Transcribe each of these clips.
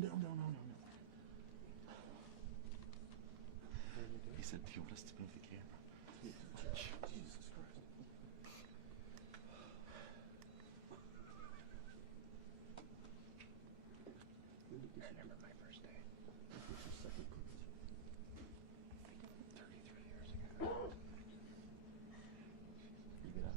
No. He said, do you want us to move the camera? Jesus Christ. I remember my first day. 33 years ago. You get out.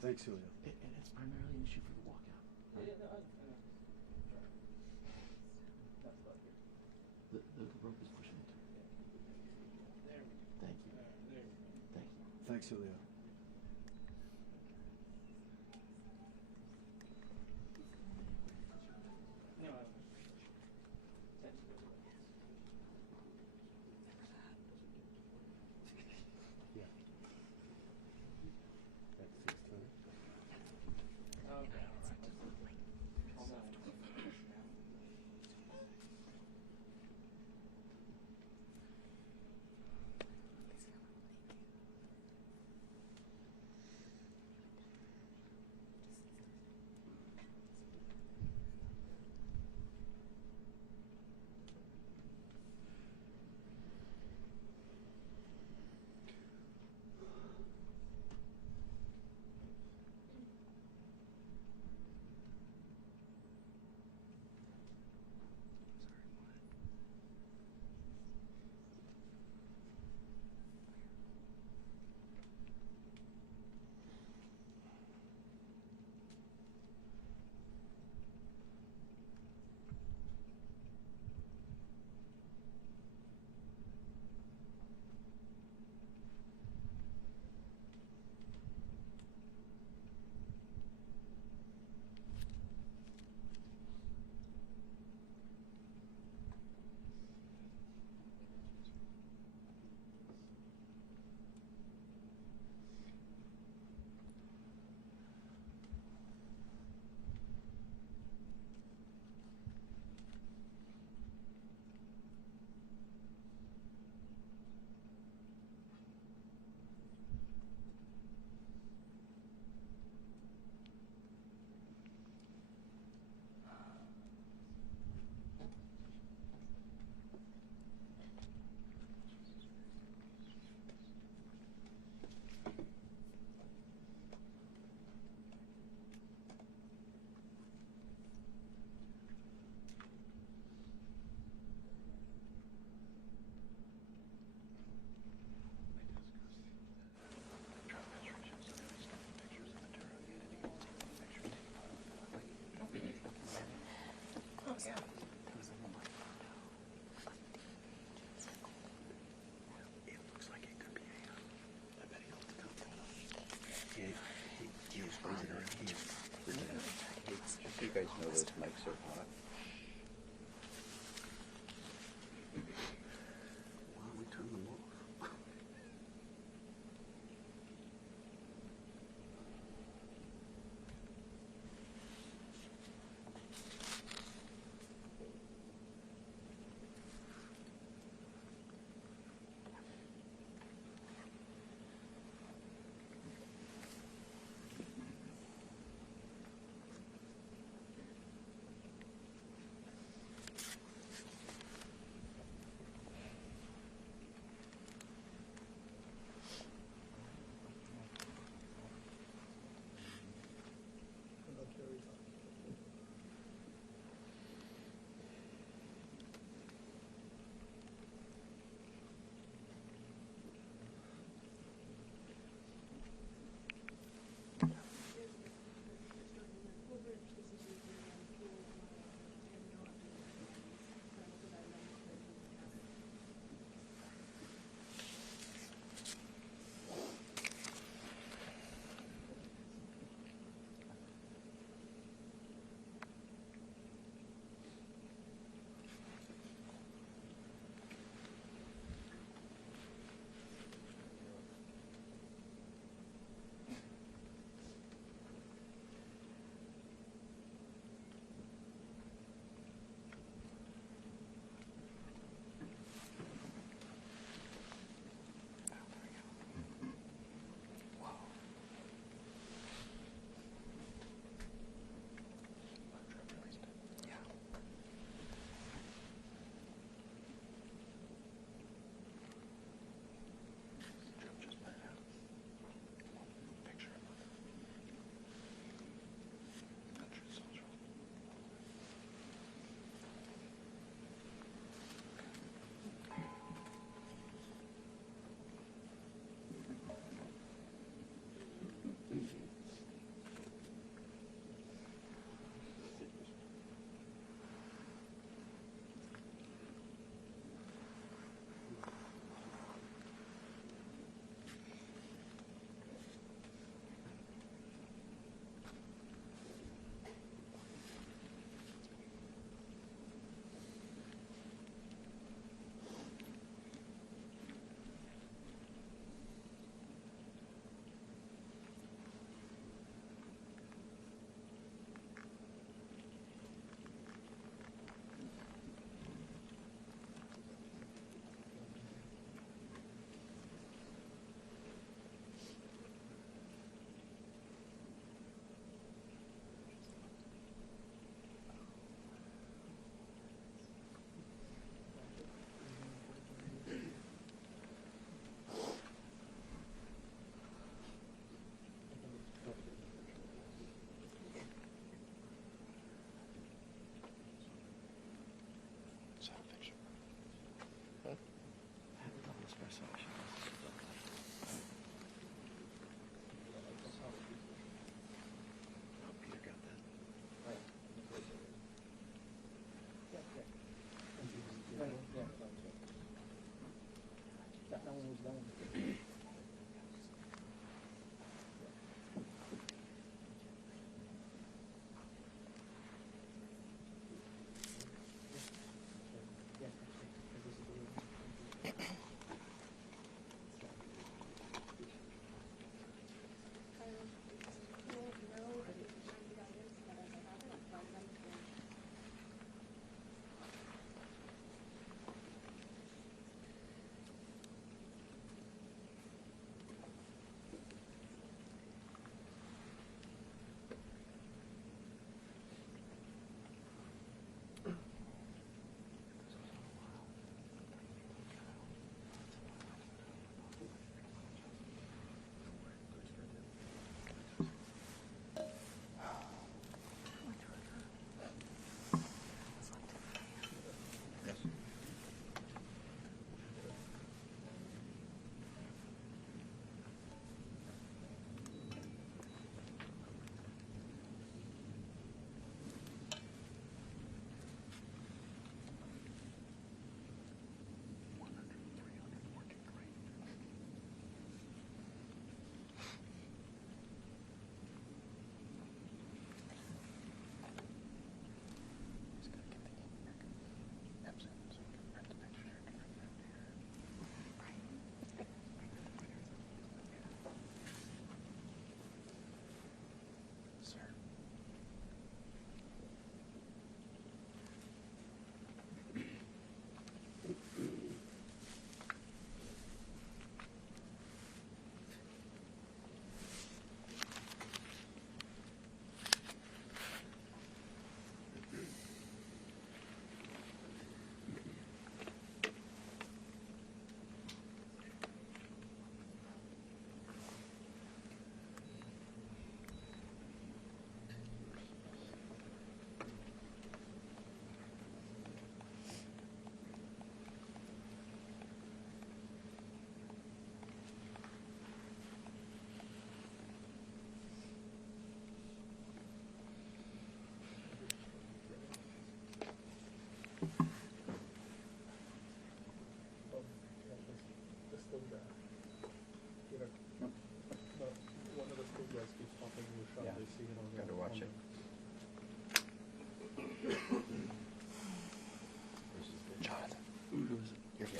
Thanks, Julio. And it's primarily an issue for the walkout. Yeah, no, I know. That's about here. The rope is pushing it. There we go. Thank you. There we go. Thank you. Thanks, Julio. No, I don't. Yeah. That's 620. Okay, all right. Hold on. You guys know those mics are hot. Why don't we turn them off?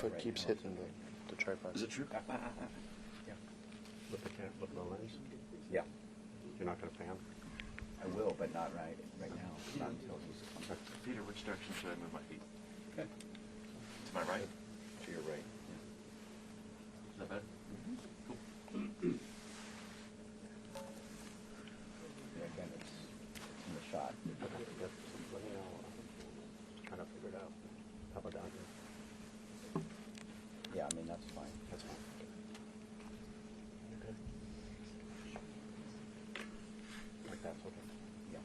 it right keeps now. hitting the tripod. Is it true? Yeah. With the lens? Yeah. You're not going to pan? I will, but not right now. Not until he's come Peter, which direction should I move my feet? okay. To my right? To your right. Is that better? Cool. Yeah, again, it's in the shot. Okay, yep. Let me know. Trying to figure it out. How about down here? Yeah, I mean, that's fine. That's fine. Okay. Like that's okay? Yeah.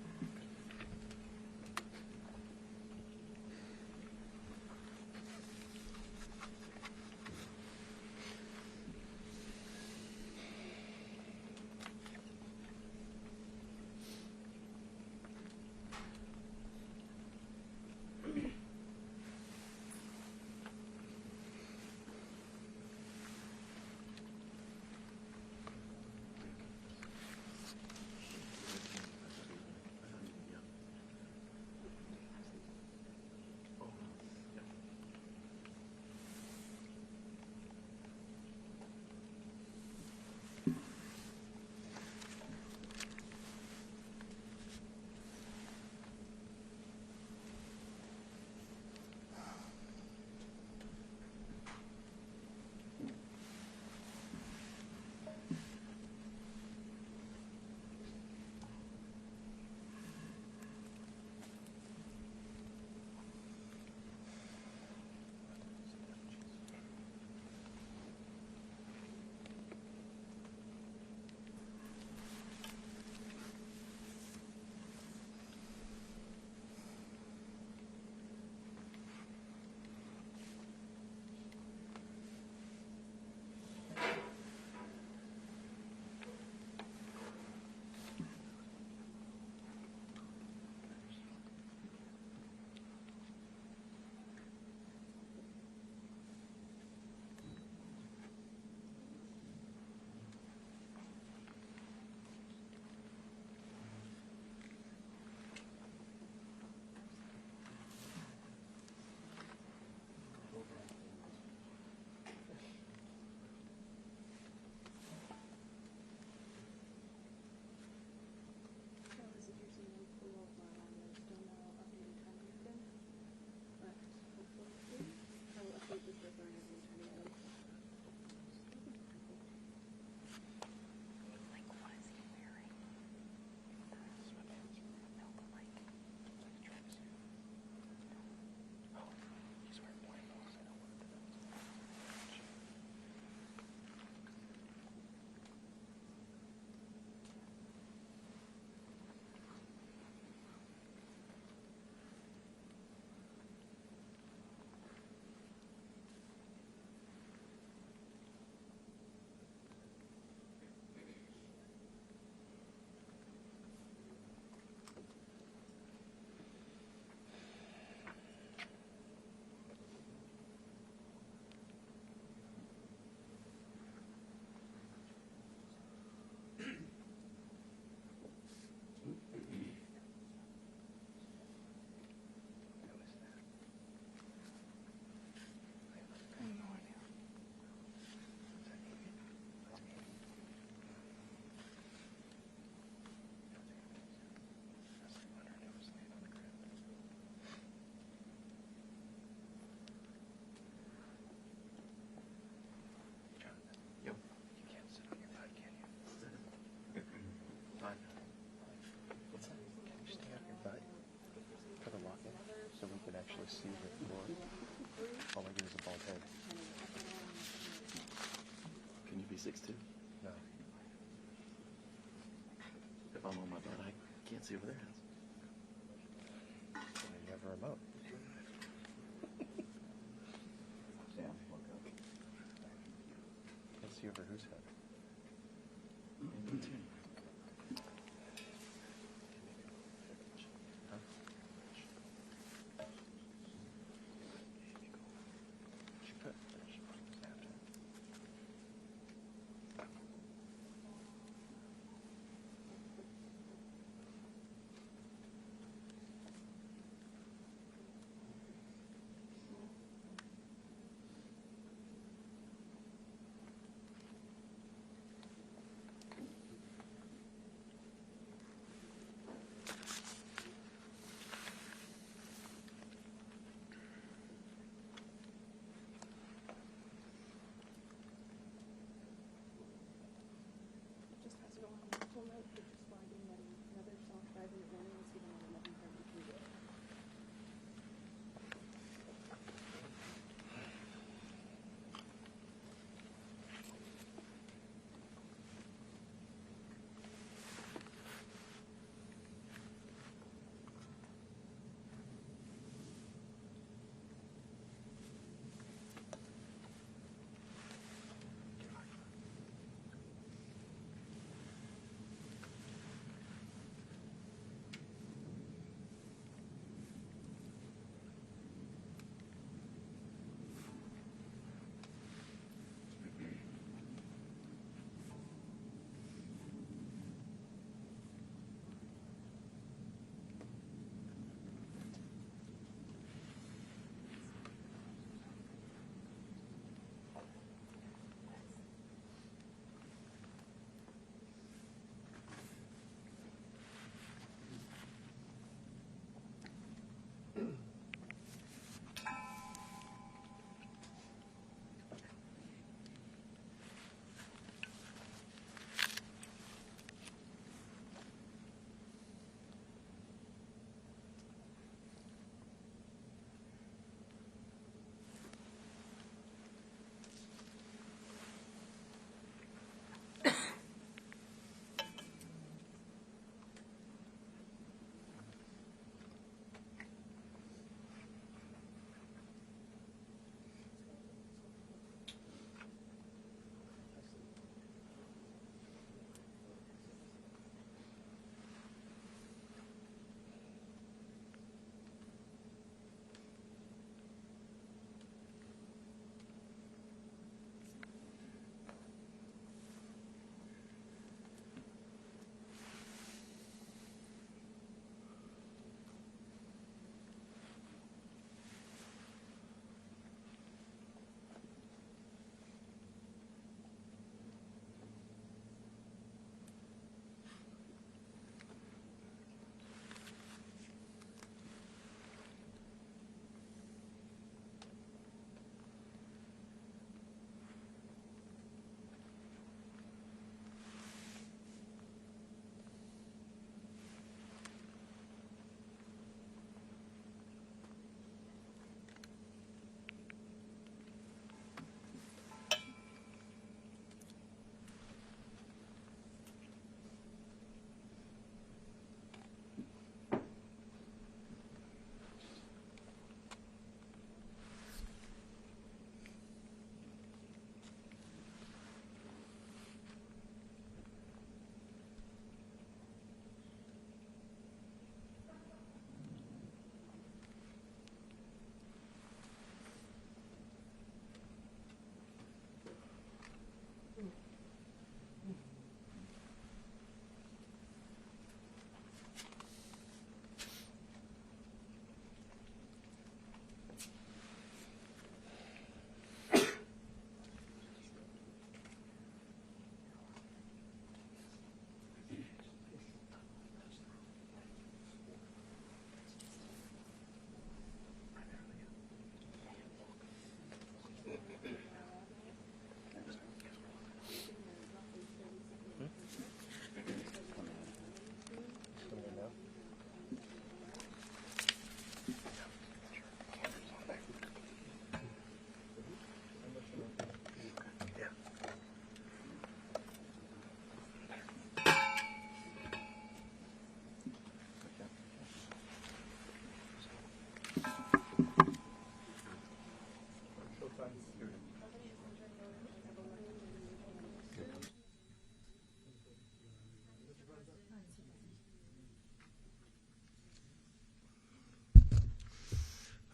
See the floor. All I get is a bald head. Can you be 6'2"? No. If I'm on my butt, I can't see over their heads. So you have a remote. Sam, look up. Can't see over whose head. Me too.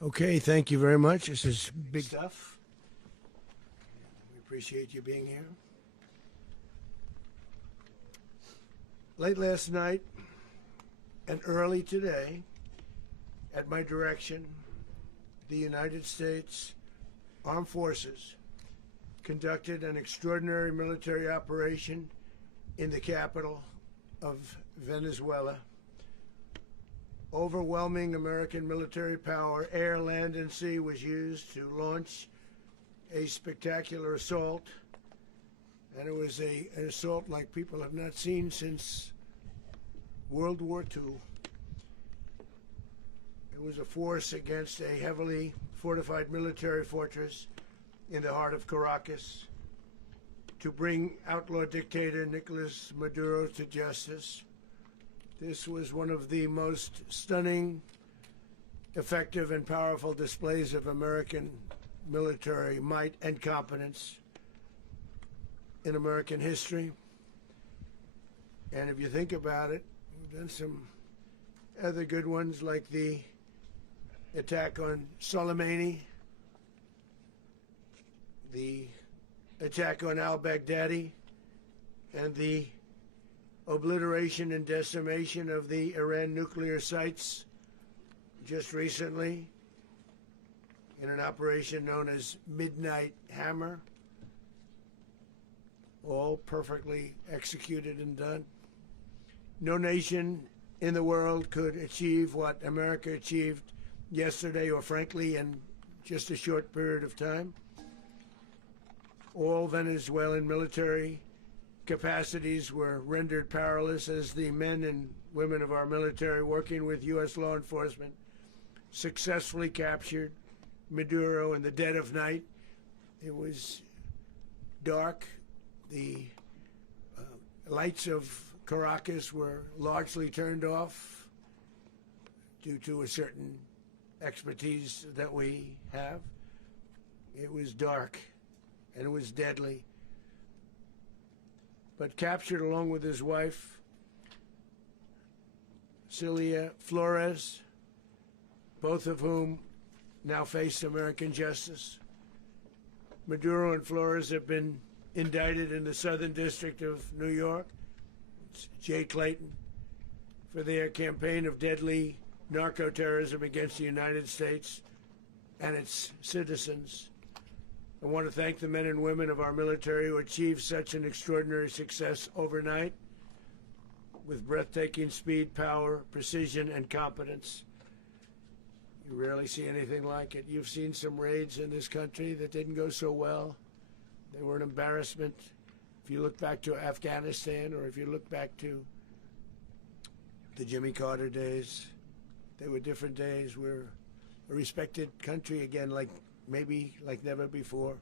Okay, thank you very much. This is big stuff. We appreciate you being here. Late last night and early today, at my direction, the United States Armed Forces conducted an extraordinary military operation in the capital of Venezuela. Overwhelming American military power, air, land, and sea, was used to launch a spectacular assault. And it was an assault like people have not seen since World War II. It was a force against a heavily fortified military fortress in the heart of Caracas to bring outlaw dictator Nicolas Maduro to justice. This was one of the most stunning, effective, and powerful displays of American military might and competence in American history. And if you think about it, we've done some other good ones, like the attack on Soleimani, the attack on al-Baghdadi, and the obliteration and decimation of the Iran nuclear sites just recently in an operation known as Midnight Hammer, all perfectly executed and done. No nation in the world could achieve what America achieved yesterday, or frankly in just a short period of time. All Venezuelan military capacities were rendered powerless as the men and women of our military, working with U.S. law enforcement, successfully captured Maduro in the dead of night. It was dark. The lights of Caracas were largely turned off due to a certain expertise that we have. It was dark and it was deadly. But captured along with his wife, Celia Flores, both of whom now face American justice. Maduro and Flores have been indicted in the Southern District of New York, Jay Clayton, for their campaign of deadly narco-terrorism against the United States and its citizens. I want to thank the men and women of our military who achieved such an extraordinary success overnight with breathtaking speed, power, precision, and competence. You rarely see anything like it. You've seen some raids in this country that didn't go so well. They were an embarrassment. If you look back to Afghanistan, or if you look back to the Jimmy Carter days, they were different days. We're a respected country again, maybe like never before.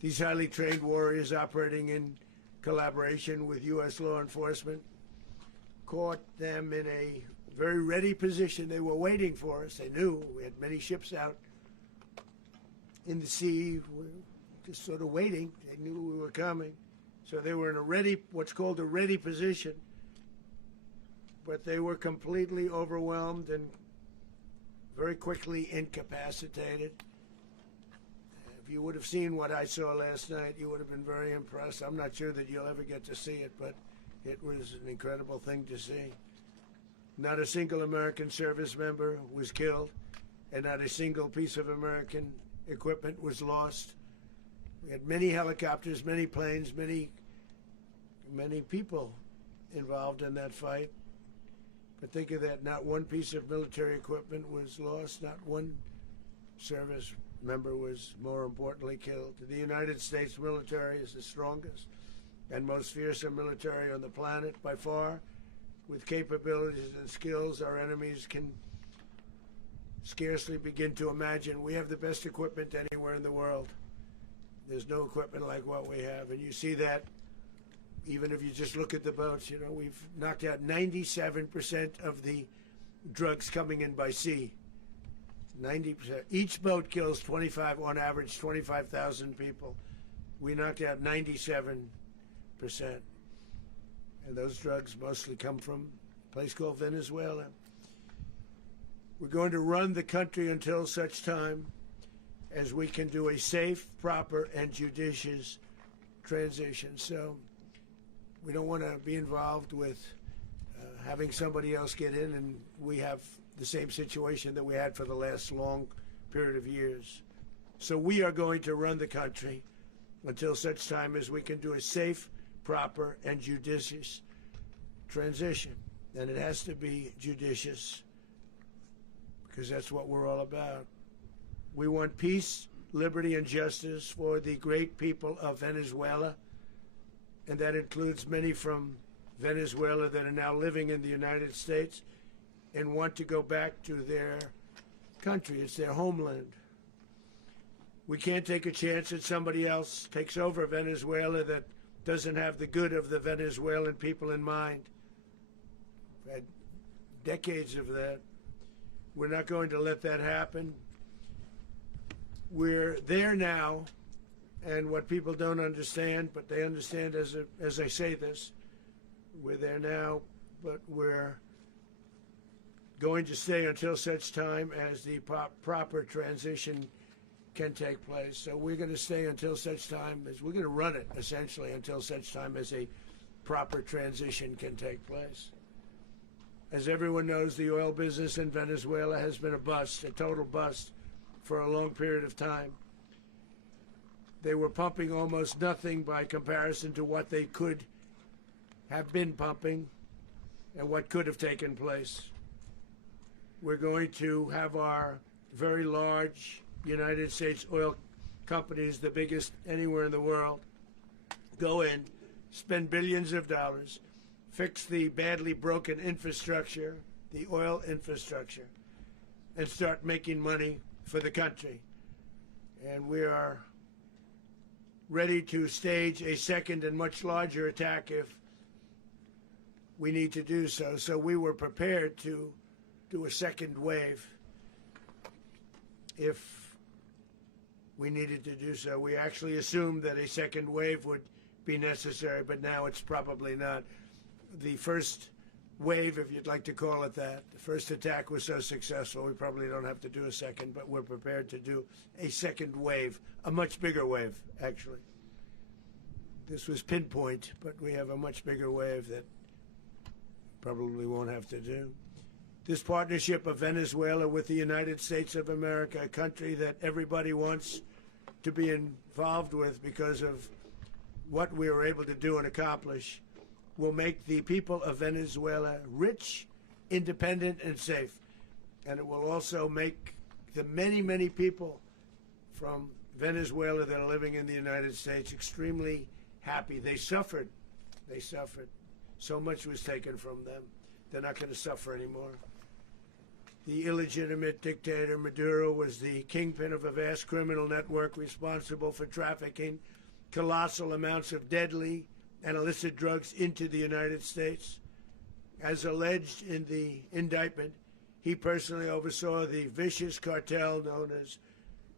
These highly trained warriors, operating in collaboration with U.S. law enforcement, caught them in a very ready position. They were waiting for us. They knew we had many ships out in the sea, just sort of waiting. They knew we were coming. So they were in a ready, what's called a ready position. But they were completely overwhelmed and very quickly incapacitated. If you would have seen what I saw last night, you would have been very impressed. I'm not sure that you'll ever get to see it, but it was an incredible thing to see. Not a single American service member was killed, and not a single piece of American equipment was lost. We had many helicopters, many planes, many people involved in that fight. But think of that, not one piece of military equipment was lost, not one service member was, more importantly, killed. The United States military is the strongest and most fearsome military on the planet by far. With capabilities and skills our enemies can scarcely begin to imagine. We have the best equipment anywhere in the world. There's no equipment like what we have, and you see that even if you just look at the boats. You know, we've knocked out 97% of the drugs coming in by sea. 90%. Each boat kills on average 25,000 people. We knocked out 97%. And those drugs mostly come from a place called Venezuela. We're going to run the country until such time as we can do a safe, proper, and judicious transition. So we don't want to be involved with having somebody else get in, and we have the same situation that we had for the last long period of years. So we are going to run the country until such time as we can do a safe, proper, and judicious transition. And it has to be judicious because that's what we're all about. We want peace, liberty, and justice for the great people of Venezuela, and that includes many from Venezuela that are now living in the United States and want to go back to their country. It's their homeland. We can't take a chance that somebody else takes over Venezuela that doesn't have the good of the Venezuelan people in mind. We've had decades of that. We're not going to let that happen. We're there now, and what people don't understand, but they understand as I say this, we're there now, but we're going to stay until such time as the proper transition can take place. So we're going to stay until such time as we're going to run it, essentially, until such time as a proper transition can take place. As everyone knows, the oil business in Venezuela has been a bust, a total bust, for a long period of time. They were pumping almost nothing by comparison to what they could have been pumping and what could have taken place. We're going to have our very large United States oil companies, the biggest anywhere in the world, go in, spend billions of dollars, fix the badly broken infrastructure, the oil infrastructure, and start making money for the country. And we are ready to stage a second and much larger attack if we need to do so. So we were prepared to do a second wave if we needed to do so. We actually assumed that a second wave would be necessary, but now it's probably not. The first wave, if you'd like to call it that, the first attack was so successful, we probably don't have to do a second, but we're prepared to do a second wave, a much bigger wave, actually. This was pinpoint, but we have a much bigger wave that probably won't have to do. This partnership of Venezuela with the United States of America, a country that everybody wants to be involved with because of what we were able to do and accomplish, will make the people of Venezuela rich, independent, and safe. And it will also make the many, many people from Venezuela that are living in the United States extremely happy. They suffered. They suffered. So much was taken from them. They're not going to suffer anymore. The illegitimate dictator Maduro was the kingpin of a vast criminal network responsible for trafficking colossal amounts of deadly and illicit drugs into the United States. As alleged in the indictment, he personally oversaw the vicious cartel known as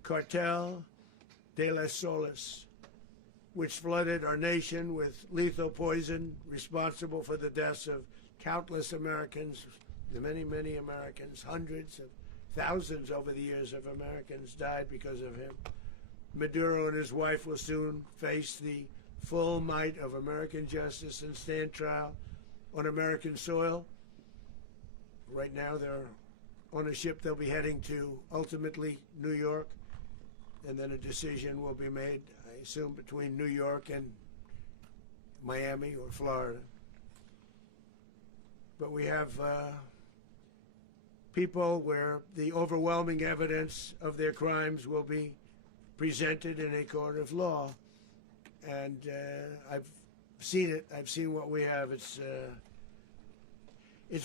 Cartel de las Solas, which flooded our nation with lethal poison responsible for the deaths of countless Americans, the many, many Americans. Hundreds of thousands over the years of Americans died because of him. Maduro and his wife will soon face the full might of American justice and stand trial on American soil. Right now they're on a ship. They'll be heading to, ultimately, New York, and then a decision will be made, I assume, between New York and Miami or Florida. But we have people where the overwhelming evidence of their crimes will be presented in a court of law. And I've seen it. I've seen what we have. It's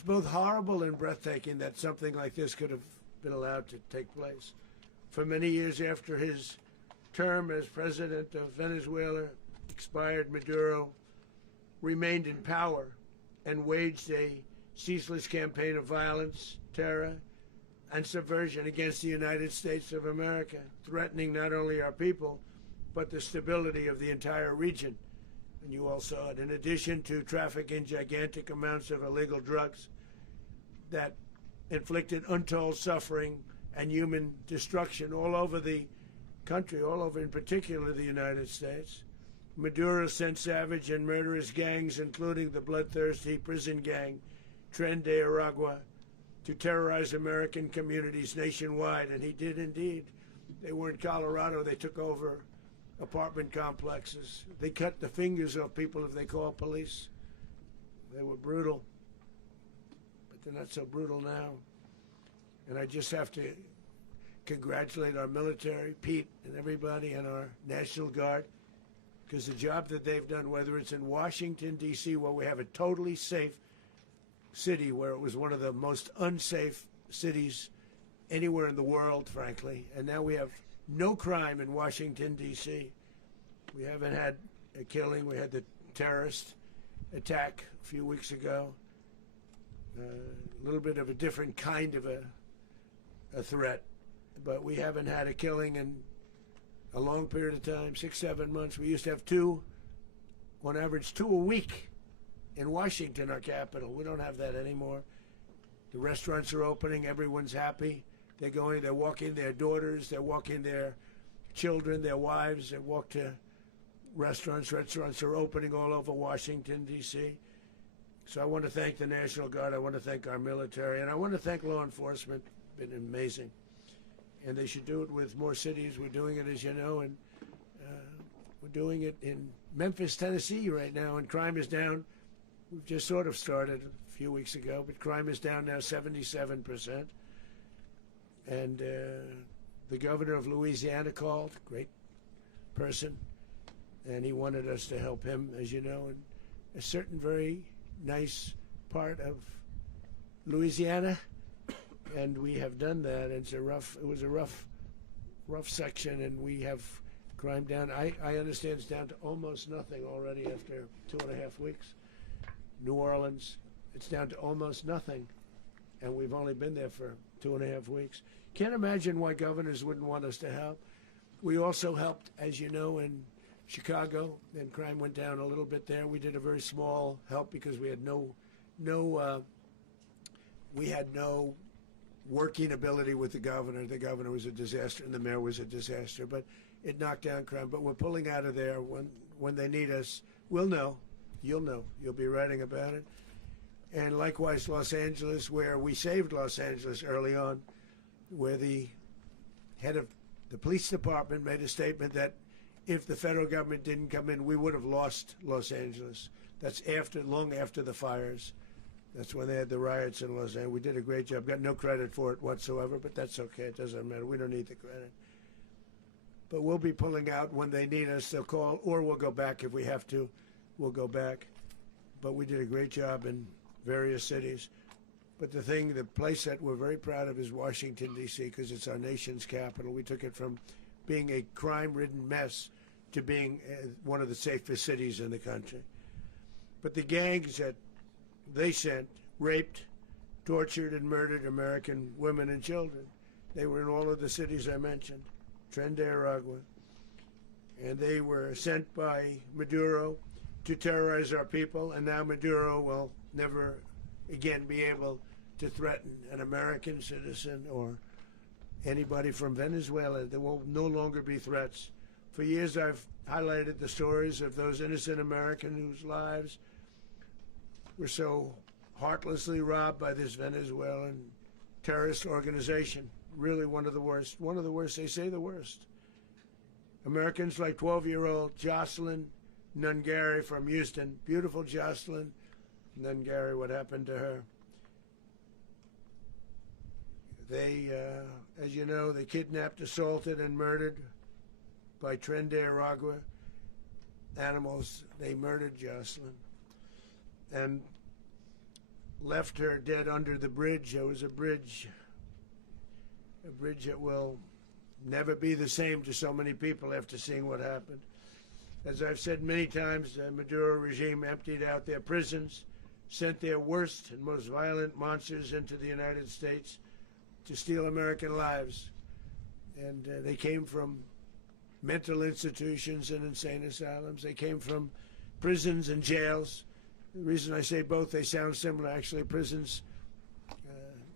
both horrible and breathtaking that something like this could have been allowed to take place. For many years after his term as president of Venezuela expired, Maduro remained in power and waged a ceaseless campaign of violence, terror, and subversion against the United States of America, threatening not only our people, but the stability of the entire region. And you all saw it. In addition to trafficking gigantic amounts of illegal drugs that inflicted untold suffering and human destruction all over the country, all over in particular the United States. Maduro sent savage and murderous gangs, including the bloodthirsty prison gang Tren de Aragua, to terrorize American communities nationwide, and he did indeed. They were in Colorado. They took over apartment complexes. They cut the fingers off people if they called police. They were brutal, but they're not so brutal now. And I just have to congratulate our military, Pete and everybody, and our National Guard, because the job that they've done, whether it's in Washington, D.C., where we have a totally safe city, where it was one of the most unsafe cities anywhere in the world, frankly, and now we have no crime in Washington, D.C. We haven't had a killing. We had the terrorist attack a few weeks ago. A little bit of a different kind of a threat, but we haven't had a killing in a long period of time, 6-7 months. We used to have two, on average, 2 a week in Washington, our capital. We don't have that anymore. The restaurants are opening. Everyone's happy. They're going, they're walking their daughters, they're walking their children, their wives. They walk to restaurants. Restaurants are opening all over Washington, D.C. So I want to thank the National Guard. I want to thank our military. And I want to thank law enforcement. It's been amazing. And they should do it with more cities. We're doing it, as you know, and we're doing it in Memphis, Tennessee right now, and crime is down. We've just sort of started a few weeks ago, but crime is down now 77%. And the governor of Louisiana called, great person, and he wanted us to help him, as you know, in a certain very nice part of Louisiana, and we have done that. It was a rough section, and we have crime down. I understand it's down to almost nothing already after 2.5 weeks. New Orleans, it's down to almost nothing, and we've only been there for 2.5 weeks. Can't imagine why governors wouldn't want us to help. We also helped, as you know, in Chicago, and crime went down a little bit there. We did a very small help because we had no working ability with the governor. The governor was a disaster, and the mayor was a disaster. But it knocked down crime. But we're pulling out of there when they need us. We'll know. You'll know. You'll be writing about it. And likewise, Los Angeles, where we saved Los Angeles early on, where the head of the police department made a statement that if the federal government didn't come in, we would have lost Los Angeles. That's long after the fires. That's when they had the riots in Los Angeles. We did a great job. Got no credit for it whatsoever, but that's okay. It doesn't matter. We don't need the credit. But we'll be pulling out when they need us. They'll call, or we'll go back if we have to. We'll go back. But we did a great job in various cities. But the place that we're very proud of is Washington, D.C., because it's our nation's capital. We took it from being a crime-ridden mess to being one of the safest cities in the country. But the gangs that they sent raped, tortured, and murdered American women and children. They were in all of the cities I mentioned, Tren de Aragua. And they were sent by Maduro to terrorize our people, and now Maduro will never again be able to threaten an American citizen or anybody from Venezuela. There will no longer be threats. For years I've highlighted the stories of those innocent Americans whose lives were so heartlessly robbed by this Venezuelan terrorist organization. Really one of the worst. One of the worst, they say the worst. Americans like 12-year-old Jocelyn Nungary from Houston. Beautiful Jocelyn Nungary, what happened to her? They, as you know, they kidnapped, assaulted, and murdered by Tren de Aragua animals. They murdered Jocelyn and left her dead under the bridge. There was a bridge that will never be the same to so many people after seeing what happened. As I've said many times, the Maduro regime emptied out their prisons, sent their worst and most violent monsters into the United States to steal American lives. And they came from mental institutions and insane asylums. They came from prisons and jails. The reason I say both, they sound similar. Actually, prisons,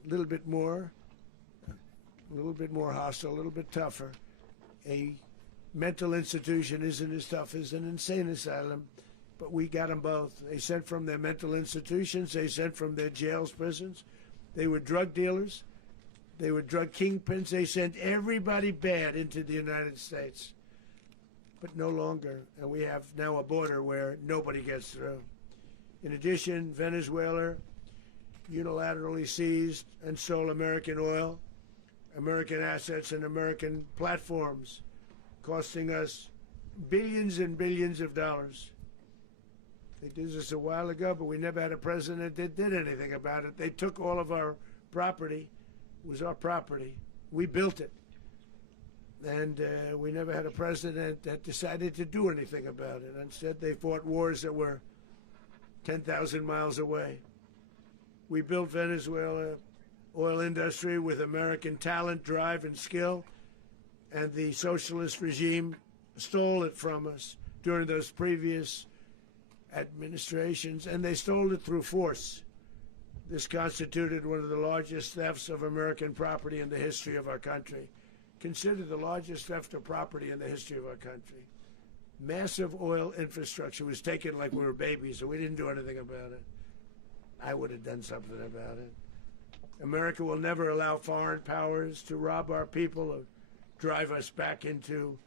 little bit more hostile, a little bit tougher. A mental institution isn't as tough as an insane asylum, but we got them both. They sent from their mental institutions, they sent from their jails, prisons. They were drug dealers, they were drug kingpins, they sent everybody bad into the United States. But no longer, and we have now a border where nobody gets through. In addition, Venezuela unilaterally seized and stole American oil, American assets, and American platforms, costing us billions and billions of dollars. They did this a while ago, but we never had a president that did anything about it. They took all of our property. It was our property. We built it. And we never had a president that decided to do anything about it. Instead, they fought wars that were 10,000 miles away. We built Venezuela oil industry with American talent, drive, and skill, and the socialist regime stole it from us during those previous administrations, and they stole it through force. This constituted one of the largest thefts of American property in the history of our country. Considered the largest theft of property in the history of our country. Massive oil infrastructure was taken like we were babies, and we didn't do anything about it. I would have done something about it. America will never allow foreign powers to rob our people or drive us back into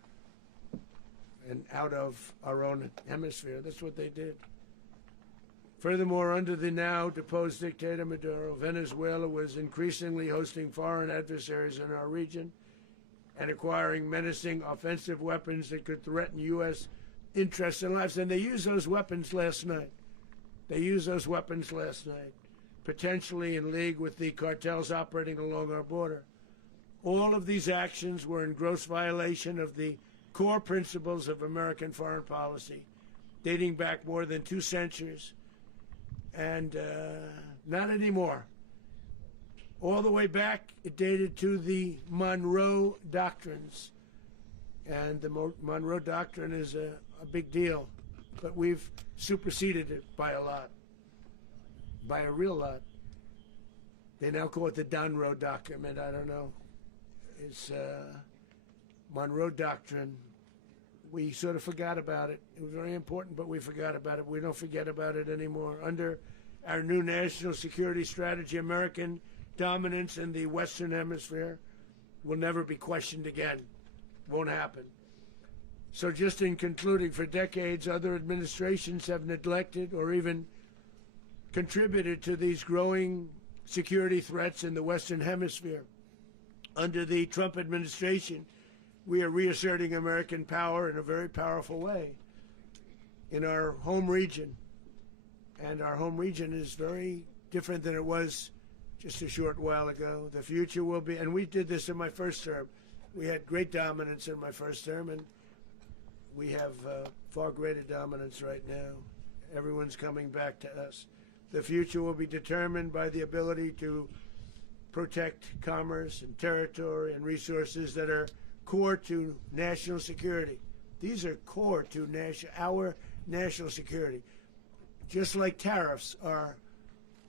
and out of our own hemisphere. That's what they did. Furthermore, under the now deposed dictator Maduro, Venezuela was increasingly hosting foreign adversaries in our region and acquiring menacing offensive weapons that could threaten U.S. interests and lives. And they used those weapons last night. Potentially in league with the cartels operating along our border. All of these actions were in gross violation of the core principles of American foreign policy, dating back more than 2 centuries. And not anymore. All the way back, it dated to the Monroe Doctrines. And the Monroe Doctrine is a big deal. But we've superseded it by a lot. By a real lot. They now call it the Monroe Document. I don't know. It's Monroe Doctrine. We sort of forgot about it. It was very important, but we forgot about it. We don't forget about it anymore. Under our new national security strategy, American dominance in the Western Hemisphere will never be questioned again. Won't happen. So just in concluding, for decades, other administrations have neglected or even contributed to these growing security threats in the Western Hemisphere. Under the Trump administration, we are reasserting American power in a very powerful way in our home region. And our home region is very different than it was just a short while ago. The future will be, and we did this in my first term. We had great dominance in my first term, and we have far greater dominance right now. Everyone's coming back to us. The future will be determined by the ability to protect commerce and territory and resources that are core to national security. These are core to our national security. Just like tariffs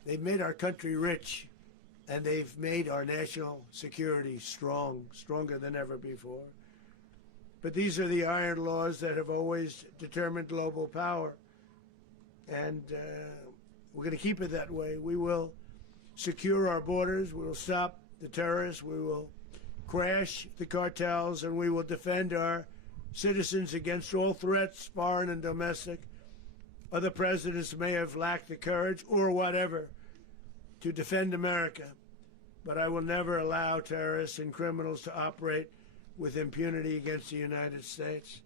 they've made our country rich, and they've made our national security stronger than ever before. But these are the iron laws that have always determined global power. And we're going to keep it that way. We will secure our borders. We will stop the terrorists. We will crash the cartels, and we will defend our citizens against all threats, foreign and domestic. Other presidents may have lacked the courage or whatever to defend America, but I will never allow terrorists and criminals to operate with impunity against the United States.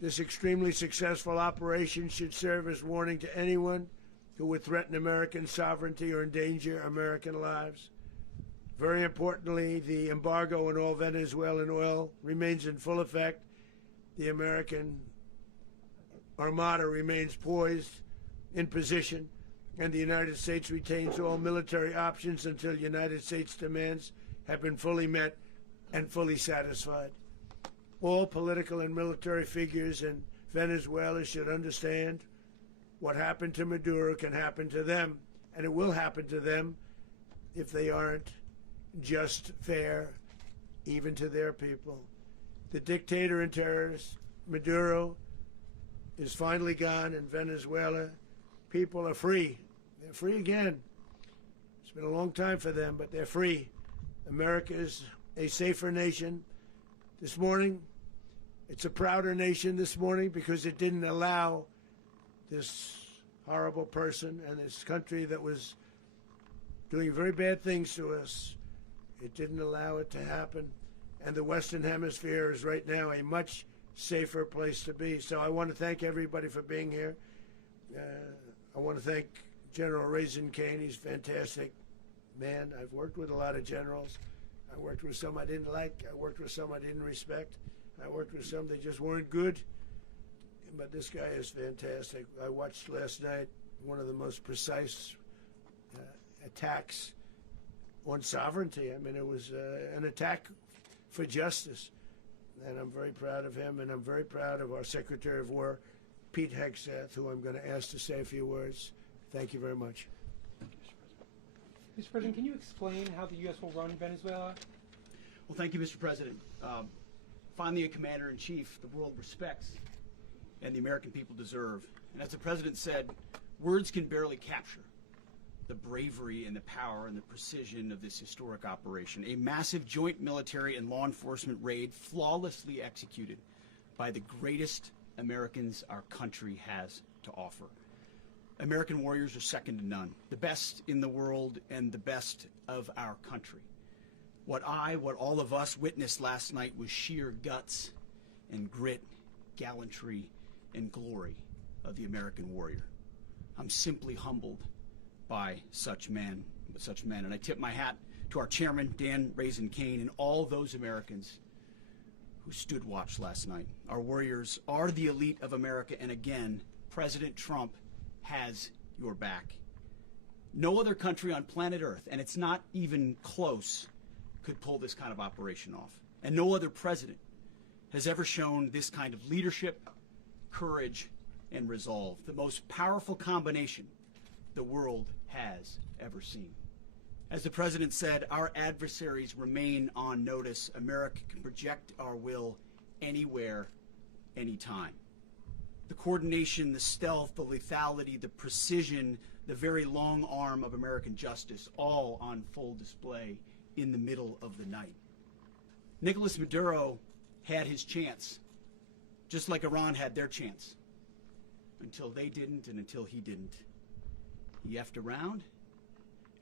This extremely successful operation should serve as warning to anyone who would threaten American sovereignty or endanger American lives. Very importantly, the embargo on all Venezuelan oil remains in full effect. The American Armada remains poised in position, and the United States retains all military options until United States demands have been fully met and fully satisfied. All political and military figures in Venezuela should understand what happened to Maduro can happen to them, and it will happen to them if they aren't just, fair, even to their people. The dictator and terrorist, Maduro, is finally gone in Venezuela. People are free. They're free again. It's been a long time for them, but they're free. America is a safer nation. This morning, it's a prouder nation this morning because it didn't allow this horrible person and this country that was doing very bad things to us. It didn't allow it to happen. And the Western Hemisphere is right now a much safer place to be. So I want to thank everybody for being here. I want to thank General Raisin Kane. He's a fantastic man. I've worked with a lot of generals. I worked with some I didn't like. I worked with some I didn't respect. I worked with some that just weren't good. But this guy is fantastic. I watched last night one of the most precise attacks on sovereignty. I mean, it was an attack for justice. And I'm very proud of him, and I'm very proud of our Secretary of War, Pete Hegseth, who I'm going to ask to say a few words. Thank you very much. Mr. President, can you explain how the U.S. will run Venezuela? Well, thank you, Mr. President. Finally, a commander-in-chief the world respects and the American people deserve. And as the President said, words can barely capture the bravery and the power and the precision of this historic operation. A massive joint military and law enforcement raid flawlessly executed by the greatest Americans our country has to offer. American warriors are second to none, the best in the world and the best of our country. What all of us witnessed last night was sheer guts and grit, gallantry, and glory of the American warrior. I'm simply humbled by such men, and I tip my hat to our chairman, Dan Raisin Kane, and all those Americans who stood watch last night. Our warriors are the elite of America, and again, President Trump has your back. No other country on planet Earth, and it's not even close, could pull this kind of operation off. And no other president has ever shown this kind of leadership, courage, and resolve. The most powerful combination the world has ever seen. As the President said, our adversaries remain on notice. America can project our will anywhere, anytime. The coordination, the stealth, the lethality, the precision, the very long arm of American justice, all on full display in the middle of the night. Nicolas Maduro had his chance, just like Iran had their chance, until they didn't and until he didn't. He effed around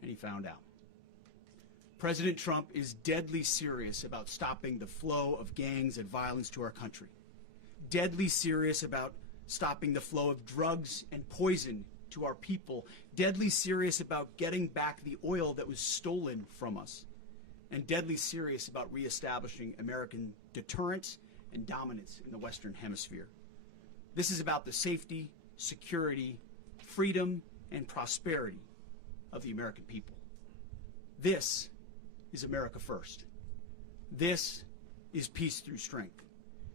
and he found out. President Trump is deadly serious about stopping the flow of gangs and violence to our country. Deadly serious about stopping the flow of drugs and poison to our people. Deadly serious about getting back the oil that was stolen from us. And deadly serious about reestablishing American deterrence and dominance in the Western Hemisphere. This is about the safety, security, freedom, and prosperity of the American people. This is America first. This is peace through strength.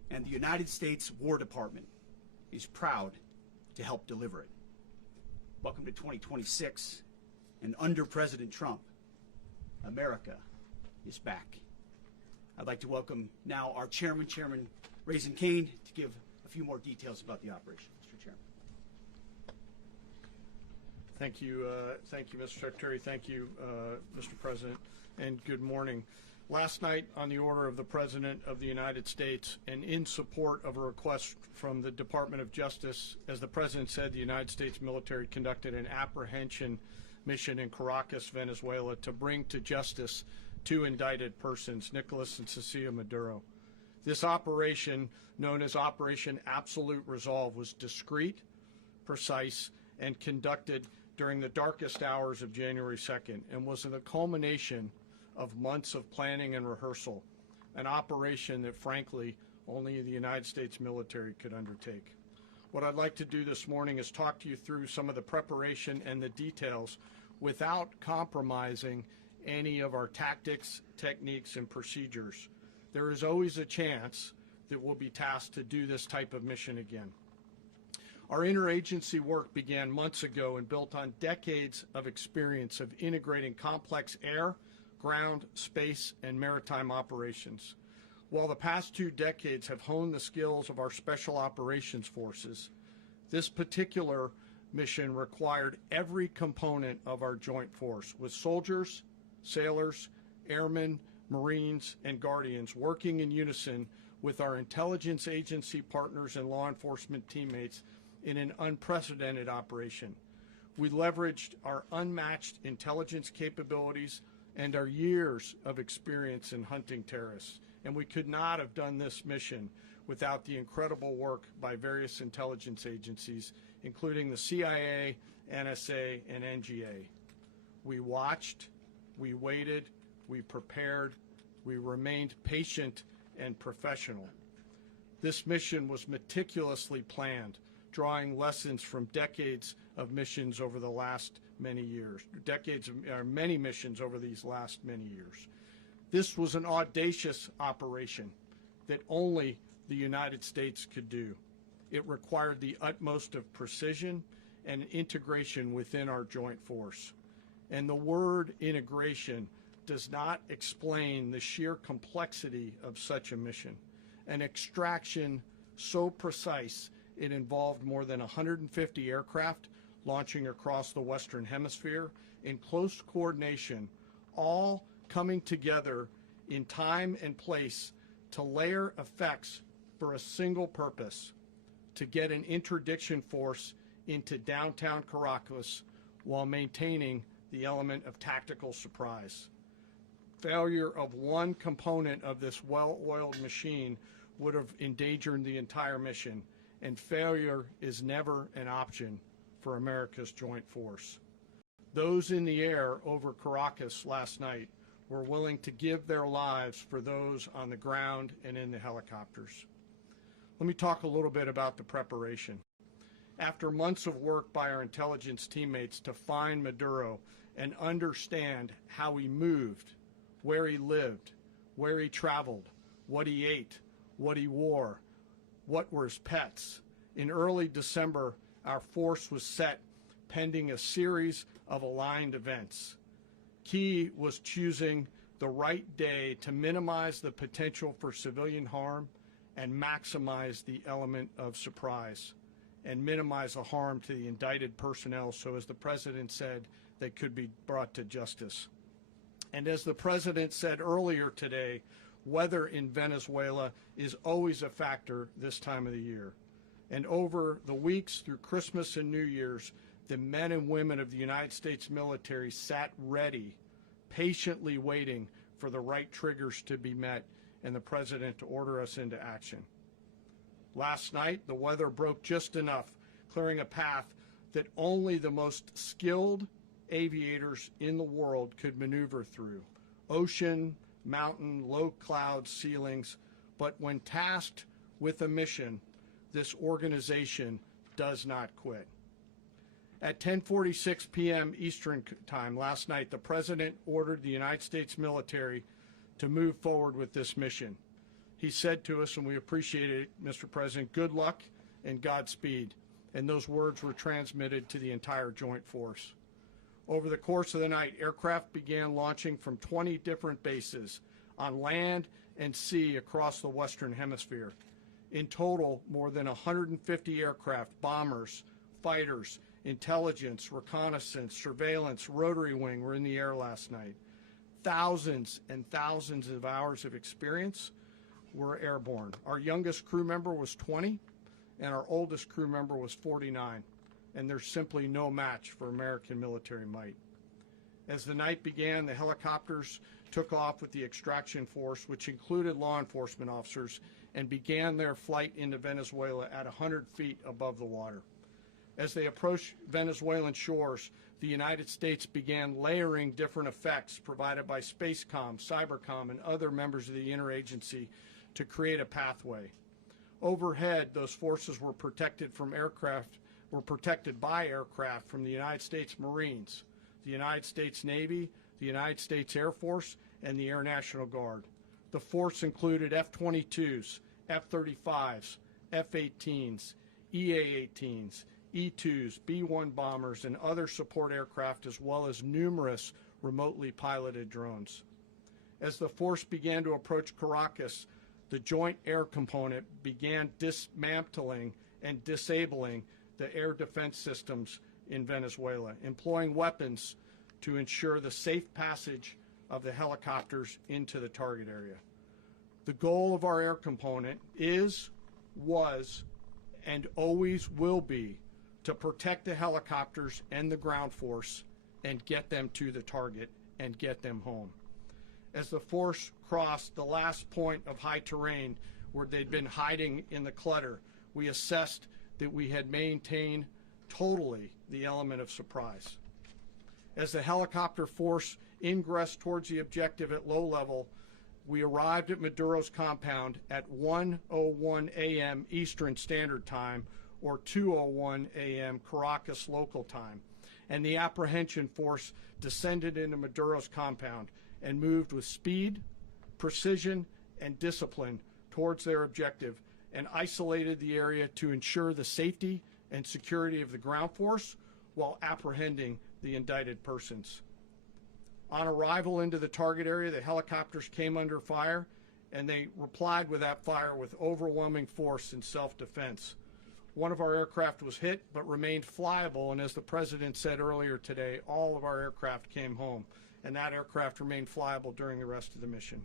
And the United States War Department is proud to help deliver it. Welcome to 2026, and under President Trump, America is back. I'd like to welcome now our chairman, Chairman Raisin Kane, to give a few more details about the operation. Mr. Chairman. Thank you, Mr. Secretary. Thank you, Mr. President, and good morning. Last night, on the order of the President of the United States and in support of a request from the Department of Justice, as the President said, the United States military conducted an apprehension mission in Caracas, Venezuela, to bring to justice two indicted persons, Nicolas and Cecilia Maduro. This operation, known as Operation Absolute Resolve, was discreet, precise, and conducted during the darkest hours of January 2nd and was the culmination of months of planning and rehearsal, an operation that, frankly, only the United States military could undertake. What I'd like to do this morning is talk to you through some of the preparation and the details without compromising any of our tactics, techniques, and procedures. There is always a chance that we'll be tasked to do this type of mission again. Our interagency work began months ago and built on decades of experience of integrating complex air, ground, space, and maritime operations. While the past 2 decades have honed the skills of our special operations forces, this particular mission required every component of our joint force, with soldiers, sailors, airmen, Marines, and Guardians working in unison with our intelligence agency partners and law enforcement teammates in an unprecedented operation. We leveraged our unmatched intelligence capabilities and our years of experience in hunting terrorists, and we could not have done this mission without the incredible work by various intelligence agencies, including the CIA, NSA, and NGA. We watched, we waited, we prepared, we remained patient and professional. This mission was meticulously planned, drawing lessons from decades of missions over the last many years, many missions over these last many years. This was an audacious operation that only the United States could do. It required the utmost of precision and integration within our joint force. And the word integration does not explain the sheer complexity of such a mission. An extraction so precise it involved more than 150 aircraft launching across the Western Hemisphere in close coordination, all coming together in time and place to layer effects for a single purpose: to get an interdiction force into downtown Caracas while maintaining the element of tactical surprise. Failure of one component of this well-oiled machine would have endangered the entire mission, and failure is never an option for America's joint force. Those in the air over Caracas last night were willing to give their lives for those on the ground and in the helicopters. Let me talk a little bit about the preparation. After months of work by our intelligence teammates to find Maduro and understand how he moved, where he lived, where he traveled, what he ate, what he wore, what were his pets, in early December, our force was set pending a series of aligned events. Key was choosing the right day to minimize the potential for civilian harm and maximize the element of surprise, and minimize the harm to the indicted personnel so, as the President said, they could be brought to justice. And as the President said earlier today, weather in Venezuela is always a factor this time of the year. And over the weeks through Christmas and New Year's, the men and women of the United States military sat ready, patiently waiting for the right triggers to be met and the President to order us into action. Last night, the weather broke just enough, clearing a path that only the most skilled aviators in the world could maneuver through. Ocean, mountain, low cloud ceilings, but when tasked with a mission, this organization does not quit. At 10:46 p.m. Eastern Time last night, the President ordered the United States military to move forward with this mission. He said to us, and we appreciate it, Mr. President, good luck and Godspeed. And those words were transmitted to the entire joint force. Over the course of the night, aircraft began launching from 20 different bases on land and sea across the Western Hemisphere. In total, more than 150 aircraft, bombers, fighters, intelligence, reconnaissance, surveillance, rotary wing were in the air last night. Thousands and thousands of hours of experience were airborne. Our youngest crew member was 20, and our oldest crew member was 49, and there's simply no match for American military might. As the night began, the helicopters took off with the extraction force, which included law enforcement officers, and began their flight into Venezuela at 100 feet above the water. As they approached Venezuelan shores, the United States began layering different effects provided by Spacecom, Cybercom, and other members of the interagency to create a pathway. Overhead, those forces were protected by aircraft from the United States Marines, the United States Navy, the United States Air Force, and the Air National Guard. The force included F-22s, F-35s, F-18s, EA-18s, E-2s, B-1 bombers, and other support aircraft, as well as numerous remotely piloted drones. As the force began to approach Caracas, the Joint Air Component began dismantling and disabling the air defense systems in Venezuela, employing weapons to ensure the safe passage of the helicopters into the target area. The goal of our air component is, was, and always will be to protect the helicopters and the ground force and get them to the target and get them home. As the force crossed the last point of high terrain where they'd been hiding in the clutter, we assessed that we had maintained totally the element of surprise. As the helicopter force ingressed towards the objective at low level, we arrived at Maduro's compound at 1:01 a.m. Eastern Standard Time, or 2:01 a.m. Caracas local time, and the apprehension force descended into Maduro's compound and moved with speed, precision, and discipline towards their objective, and isolated the area to ensure the safety and security of the ground force while apprehending the indicted persons. On arrival into the target area, the helicopters came under fire, and they replied with that fire with overwhelming force in self-defense. One of our aircraft was hit but remained flyable, and as the President said earlier today, all of our aircraft came home, and that aircraft remained flyable during the rest of the mission.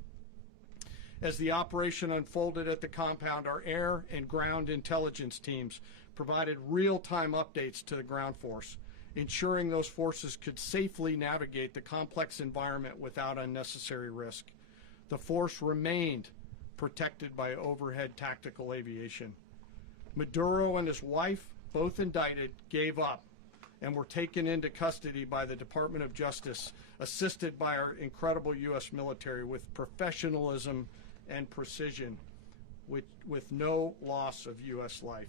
As the operation unfolded at the compound, our air and ground intelligence teams provided real-time updates to the ground force, ensuring those forces could safely navigate the complex environment without unnecessary risk. The force remained protected by overhead tactical aviation. Maduro and his wife, both indicted, gave up and were taken into custody by the Department of Justice, assisted by our incredible U.S. military with professionalism and precision, with no loss of U.S. life.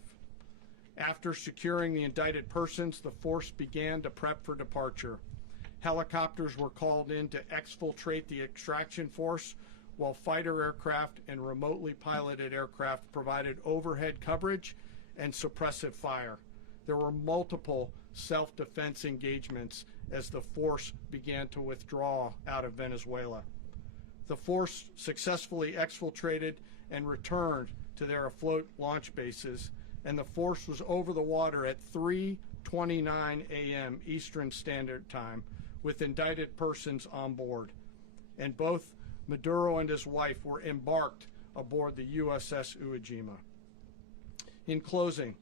After securing the indicted persons, the force began to prep for departure. Helicopters were called in to exfiltrate the extraction force, while fighter aircraft and remotely piloted aircraft provided overhead coverage and suppressive fire. There were multiple self-defense engagements as the force began to withdraw out of Venezuela. The force successfully exfiltrated and returned to their afloat launch bases, and the force was over the water at 3:29 a.m. Eastern Standard Time with indicted persons on board. And both Maduro and his wife were embarked aboard the USS Iwo Jima. In closing,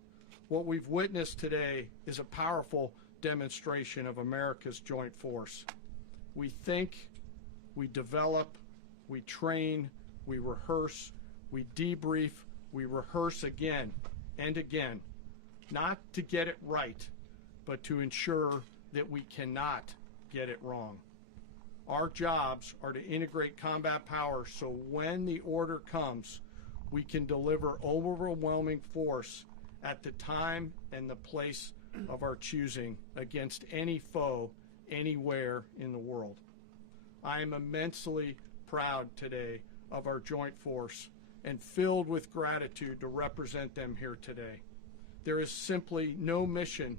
what we've witnessed today is a powerful demonstration of America's joint force. We think, we develop, we train, we rehearse, we debrief, we rehearse again and again, not to get it right, but to ensure that we cannot get it wrong. Our jobs are to integrate combat power so when the order comes, we can deliver overwhelming force at the time and the place of our choosing against any foe anywhere in the world. I am immensely proud today of our joint force and filled with gratitude to represent them here today. There is simply no mission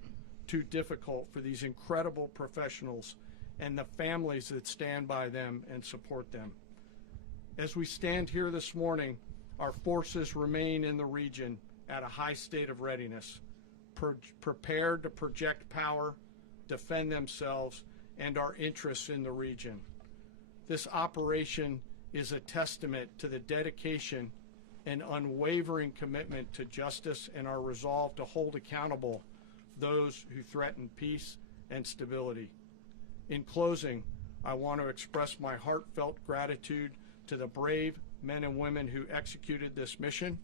too difficult for these incredible professionals and the families that stand by them and support them. As we stand here this morning, our forces remain in the region at a high state of readiness, prepared to project power, defend themselves, and our interests in the region. This operation is a testament to the dedication and unwavering commitment to justice and our resolve to hold accountable those who threaten peace and stability. In closing, I want to express my heartfelt gratitude to the brave men and women who executed this mission.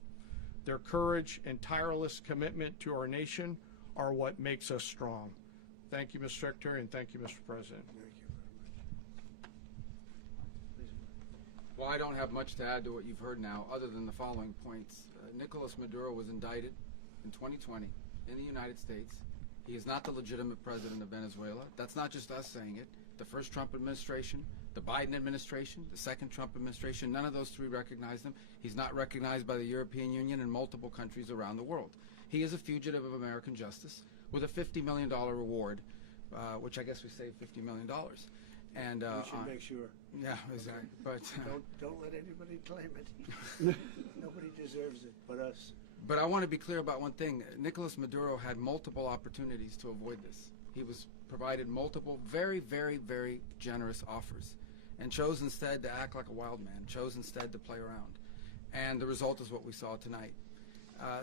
Their courage and tireless commitment to our nation are what makes us strong. Thank you, Mr. Secretary, and thank you, Mr. President. Well, I don't have much to add to what you've heard now, other than the following points. Nicolas Maduro was indicted in 2020 in the United States. He is not the legitimate president of Venezuela. That's not just us saying it. The first Trump administration, the Biden administration, the second Trump administration, none of those three recognized him. He's not recognized by the European Union and multiple countries around the world. He is a fugitive of American justice with a $50 million reward, which I guess we saved $50 million. And We should make sure. yeah, exactly. But Don't let anybody claim it. Nobody deserves it but us. But I want to be clear about one thing. Nicolas Maduro had multiple opportunities to avoid this. He was provided multiple very, very, very generous offers and chose instead to act like a wild man, chose instead to play around. And the result is what we saw tonight.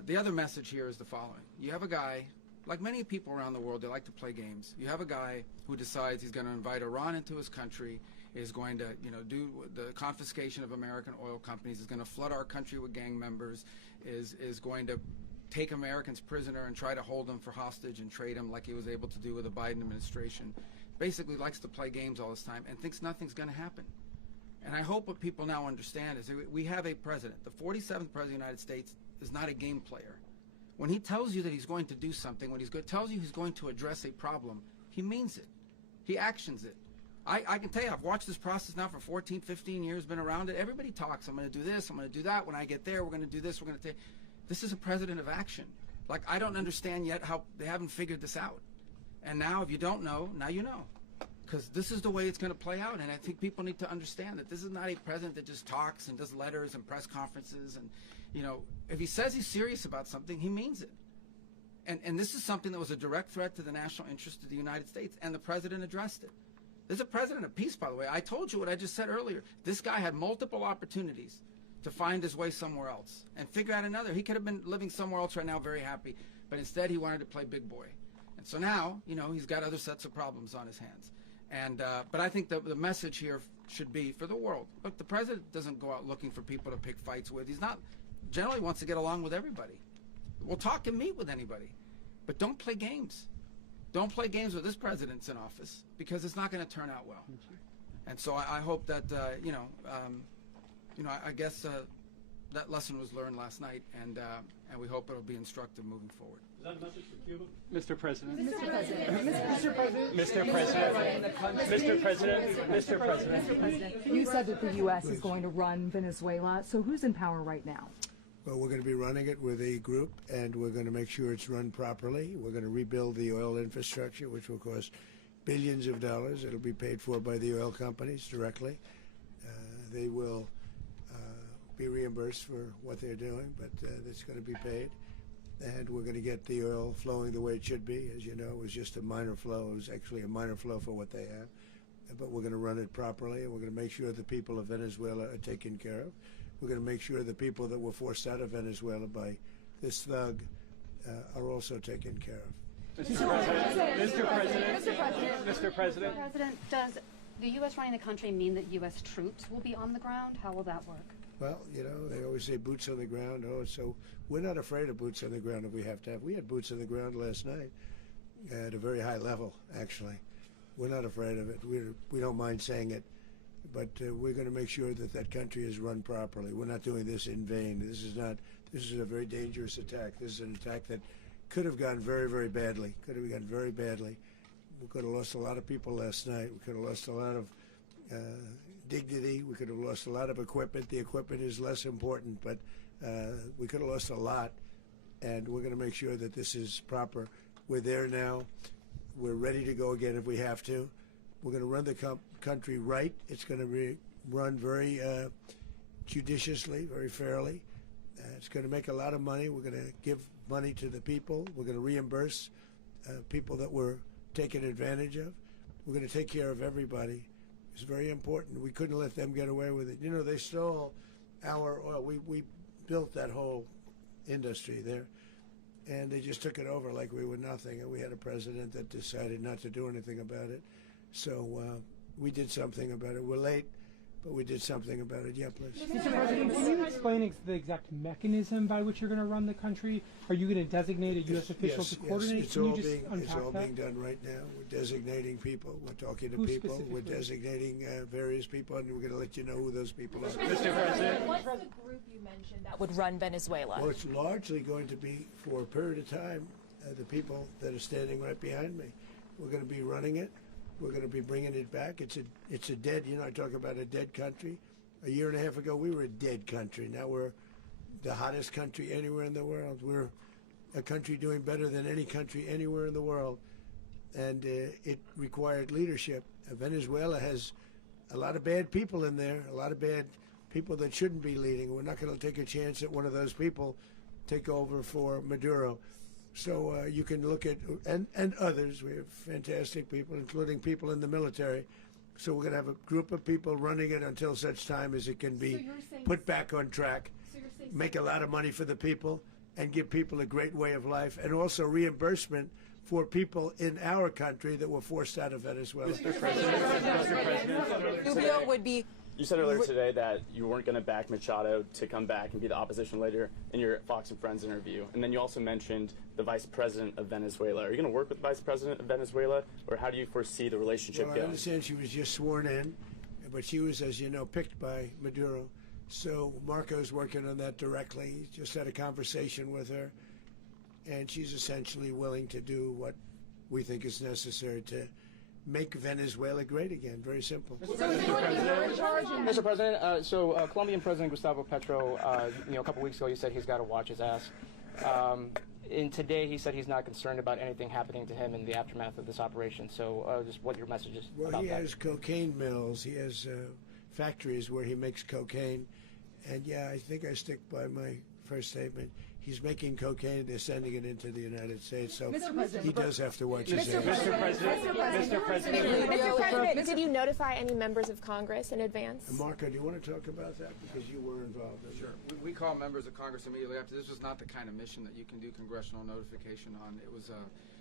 The other message here is the following. You have a guy, like many people around the world, they like to play games. You have a guy who decides he's going to invite Iran into his country, is going to, do the confiscation of American oil companies, is going to flood our country with gang members, is going to take Americans prisoner and try to hold them for hostage and trade them like he was able to do with the Biden administration. Basically likes to play games all this time and thinks nothing's going to happen. And I hope what people now understand is that we have a president. The 47th president of the United States is not a game player. When he tells you that he's going to do something, when tells you he's going to address a problem, he means it. He actions it. I can tell you, I've watched this process now for 14, 15 years, been around it. Everybody talks. I'm going to do this. I'm going to do that. When I get there, we're going to do this. We're going to take. This is a president of action. Like, I don't understand yet how they haven't figured this out. And now, if you don't know, now you know. Because this is the way it's going to play out. And I think people need to understand that this is not a president that just talks and does letters and press conferences. And, if he says he's serious about something, he means it. And this is something that was a direct threat to the national interest of the United States. And the president addressed it. There's a president of peace, by the way. I told you what I just said earlier. This guy had multiple opportunities to find his way somewhere else and figure out another. He could have been living somewhere else right now very happy. But instead, he wanted to play big boy. And so now, he's got other sets of problems on his hands. And but I think the message here should be for the world. Look, the president doesn't go out looking for people to pick fights with. He's not generally wants to get along with everybody. We'll talk and meet with anybody. But don't play games. Don't play games with this president's in office because it's not going to turn out well. And so I hope that, I guess that lesson was learned last night, and we hope it'll be instructive moving forward. Is that a message for Cuba? Mr. President. Mr. President. Mr. President. Mr. President. Mr. President. You said that the U.S. is going to run Venezuela, so who's in power right now? Well, we're going to be running it with a group, and we're going to make sure it's run properly. We're going to rebuild the oil infrastructure, which will cost billions of dollars. It'll be paid for by the oil companies directly. They will be reimbursed for what they're doing, but it's going to be paid. And we're going to get the oil flowing the way it should be. As you know, it was just a minor flow. It was actually a minor flow for what they have. But we're going to run it properly, and we're going to make sure the people of Venezuela are taken care of. We're going to make sure the people that were forced out of Venezuela by this thug are also taken care of. Mr. President. Mr. President. Mr. President. Mr. President. President, does the U.S. running the country mean that U.S. troops will be on the ground? How will that work? Well, they always say boots on the ground. Oh, so we're not afraid of boots on the ground if we have to have. We had boots on the ground last night at a very high level, actually. We're not afraid of it. We don't mind saying it. But we're going to make sure that that country is run properly. We're not doing this in vain. This is a very dangerous attack. This is an attack that could have gone very, very badly. Could have gone very badly. We could have lost a lot of people last night. We could have lost a lot of dignity. We could have lost a lot of equipment. The equipment is less important, but we could have lost a lot. And we're going to make sure that this is proper. We're there now. We're ready to go again if we have to. We're going to run the country right. It's going to be run very judiciously, very fairly. It's going to make a lot of money. We're going to give money to the people. We're going to reimburse people that were taken advantage of. We're going to take care of everybody. It's very important. We couldn't let them get away with it. They stole our oil. We built that whole industry there, and they just took it over like we were nothing. And we had a president that decided not to do anything about it. So we did something about it. We're late, but we did something about it. Yeah, please. Mr. President, can you explain the exact mechanism by which you're going to run the country? Are you going to designate a U.S. official to coordinate? Yes. It's all being done right now. We're designating people. We're talking to people. We're designating various people, and we're going to let you know who those people are. Mr. President. What's the group you mentioned that would run Venezuela? Well, it's largely going to be, for a period of time, the people that are standing right behind me. We're going to be running it. We're going to be bringing it back. It's a dead, I talk about a dead country. A year and a half ago, we were a dead country. Now we're the hottest country anywhere in the world. We're a country doing better than any country anywhere in the world. And it required leadership. Venezuela has a lot of bad people in there, a lot of bad people that shouldn't be leading. We're not going to take a chance that one of those people take over for Maduro. So you can look at, and others, we have fantastic people, including people in the military. So we're going to have a group of people running it until such time as it can be put back on track, make a lot of money for the people, and give people a great way of life, and also reimbursement for people in our country that were forced out of Venezuela. Mr. President, Rubio would be. You said earlier today that you weren't going to back Machado to come back and be the opposition leader in your Fox and Friends interview. And then you also mentioned the vice president of Venezuela. Are you going to work with the vice president of Venezuela, or how do you foresee the relationship Well, going? I understand she was just sworn in, but she was, as you know, picked by Maduro. So Marco's working on that directly. He just had a conversation with her, and she's essentially willing to do what we think is necessary to make Venezuela great again. Very simple. Mr. President, Colombian President Gustavo Petro, a couple weeks ago, he said he's got to watch his ass. And today, he said he's not concerned about anything happening to him in the aftermath of this operation. So, just what your message is Well, about he that. has cocaine mills. He has factories where he makes cocaine. And yeah, I think I stick by my first statement. He's making cocaine. They're sending it into the United States. So he does have to watch his ass. Mr. President, did you notify any members of Congress in advance? Marco, do you want to talk about that? Because you were involved in it. Sure. We call members of Congress immediately after. This was not the kind of mission that you can do congressional notification on. It was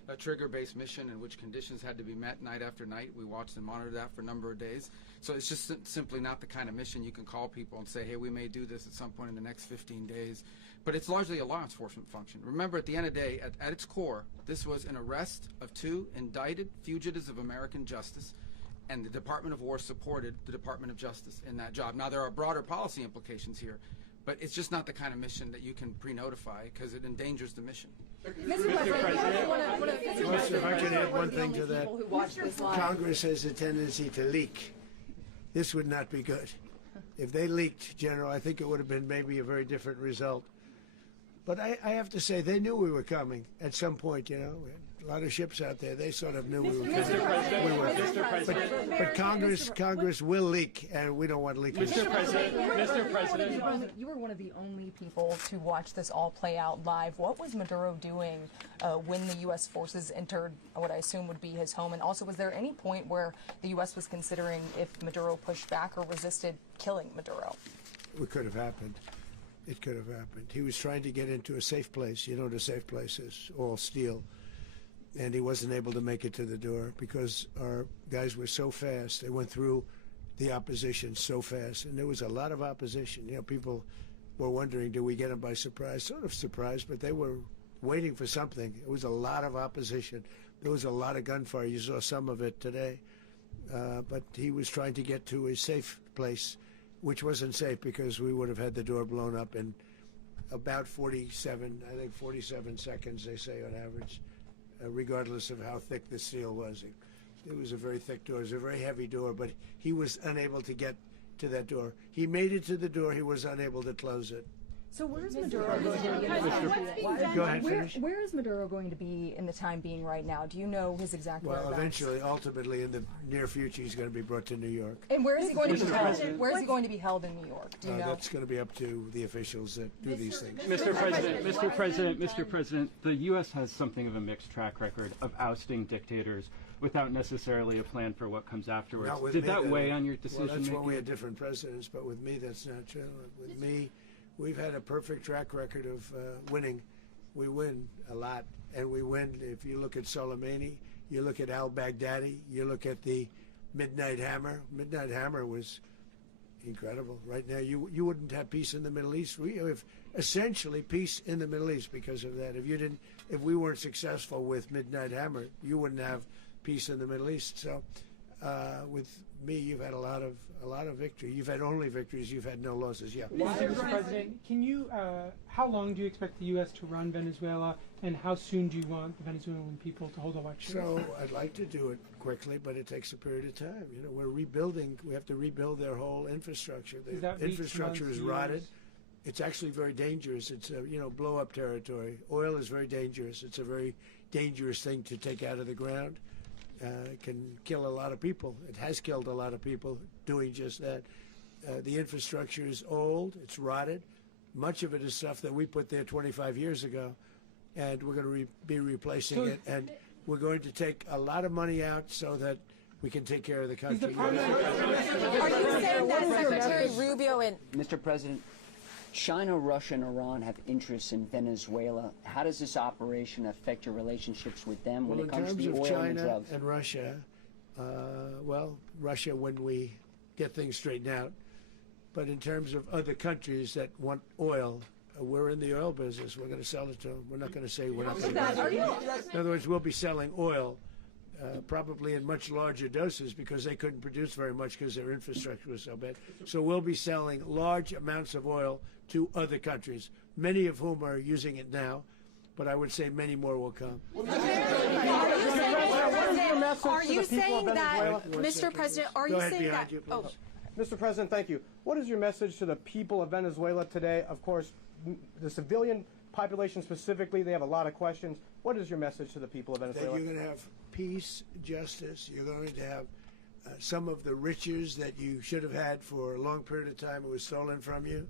a trigger-based mission in which conditions had to be met night after night. We watched and monitored that for a number of days. So it's just simply not the kind of mission you can call people and say, hey, we may do this at some point in the next 15 days. But it's largely a law enforcement function. Remember, at the end of the day, at its core, this was an arrest of 2 indicted fugitives of American justice, and the Department of War supported the Department of Justice in that job. Now, there are broader policy implications here, but it's just not the kind of mission that you can pre-notify because it endangers the mission. If I can add one thing to that, Congress has a tendency to leak. This would not be good. If they leaked, General, I think it would have been maybe a very different result. But I have to say, they knew we were coming at some point, you know. We had a lot of ships out there. They sort of knew we were coming. But Congress will leak, and we don't want leakage. Mr. President. You were one of the only people to watch this all play out live. What was Maduro doing when the U.S. forces entered what I assume would be his home? And also, was there any point where the U.S. was considering, if Maduro pushed back or resisted, killing Maduro? It could have happened. It could have happened. He was trying to get into a safe place. You know what a safe place is, all steel. And he wasn't able to make it to the door because our guys were so fast. They went through the opposition so fast. And there was a lot of opposition. You know, people were wondering, do we get them by surprise? Sort of surprised, but they were waiting for something. It was a lot of opposition. There was a lot of gunfire. You saw some of it today. But he was trying to get to a safe place, which wasn't safe because we would have had the door blown up in about 47 seconds, they say on average, regardless of how thick the steel was. It was a very thick door. It was a very heavy door, but he was unable to get to that door. He made it to the door. He was unable to close it. So where's Maduro going to be? Go ahead, finish. Where is Maduro going to be in the time being right now? Do you know his exact Well, whereabouts? eventually, ultimately, in the near future, he's going to be brought to New York. And where is he going to be held? Where is he going to be held in New York? Do you know? That's going to be up to the officials that do these things. Mr. President, the U.S. has something of a mixed track record of ousting dictators without necessarily a plan for what comes afterwards. Did that weigh on your decision Well, that's making? why we had different presidents, but with me, that's not true. With me, we've had a perfect track record of winning. We win a lot, and we win. If you look at Soleimani, you look at al-Baghdadi, you look at the Midnight Hammer. Midnight Hammer was incredible. Right now, you wouldn't have peace in the Middle East. We have essentially peace in the Middle East because of that. If we weren't successful with Midnight Hammer, you wouldn't have peace in the Middle East. So, with me, you've had a lot of victory. You've had only victories. You've had no losses. Yeah. Mr. President, can you? How long do you expect the U.S. to run Venezuela, and how soon do you want the Venezuelan people to hold elections? So I'd like to do it quickly, but it takes a period of time. You know, we're rebuilding. We have to rebuild their whole infrastructure. The infrastructure is rotted. it's actually very dangerous. It's blow-up territory. Oil is very dangerous. It's a very dangerous thing to take out of the ground. It can kill a lot of people. It has killed a lot of people doing just that. The infrastructure is old. It's rotted. Much of it is stuff that we put there 25 years ago, and we're going to be replacing it. And we're going to take a lot of money out so that we can take care of the country. Are you saying that Secretary Rubio and Mr. President, China, Russia, and Iran have interests in Venezuela. How does this operation affect your relationships with them when it comes to the oil and drugs? In terms of China and Russia, Russia when we get things straightened out. But in terms of other countries that want oil, we're in the oil business. We're going to sell it to them. We're not going to say we're not going to. In other words, we'll be selling oil, probably in much larger doses because they couldn't produce very much because their infrastructure was so bad. So we'll be selling large amounts of oil to other countries, many of whom are using it now, but I would say many more will come. Are you saying that, Mr. President, are you saying that? Oh. Mr. President, thank you. What is your message to the people of Venezuela today? Of course, the civilian population specifically, they have a lot of questions. What is your message to the people of Venezuela? That you're going to have peace, justice. You're going to have some of the riches that you should have had for a long period of time. It was stolen from you.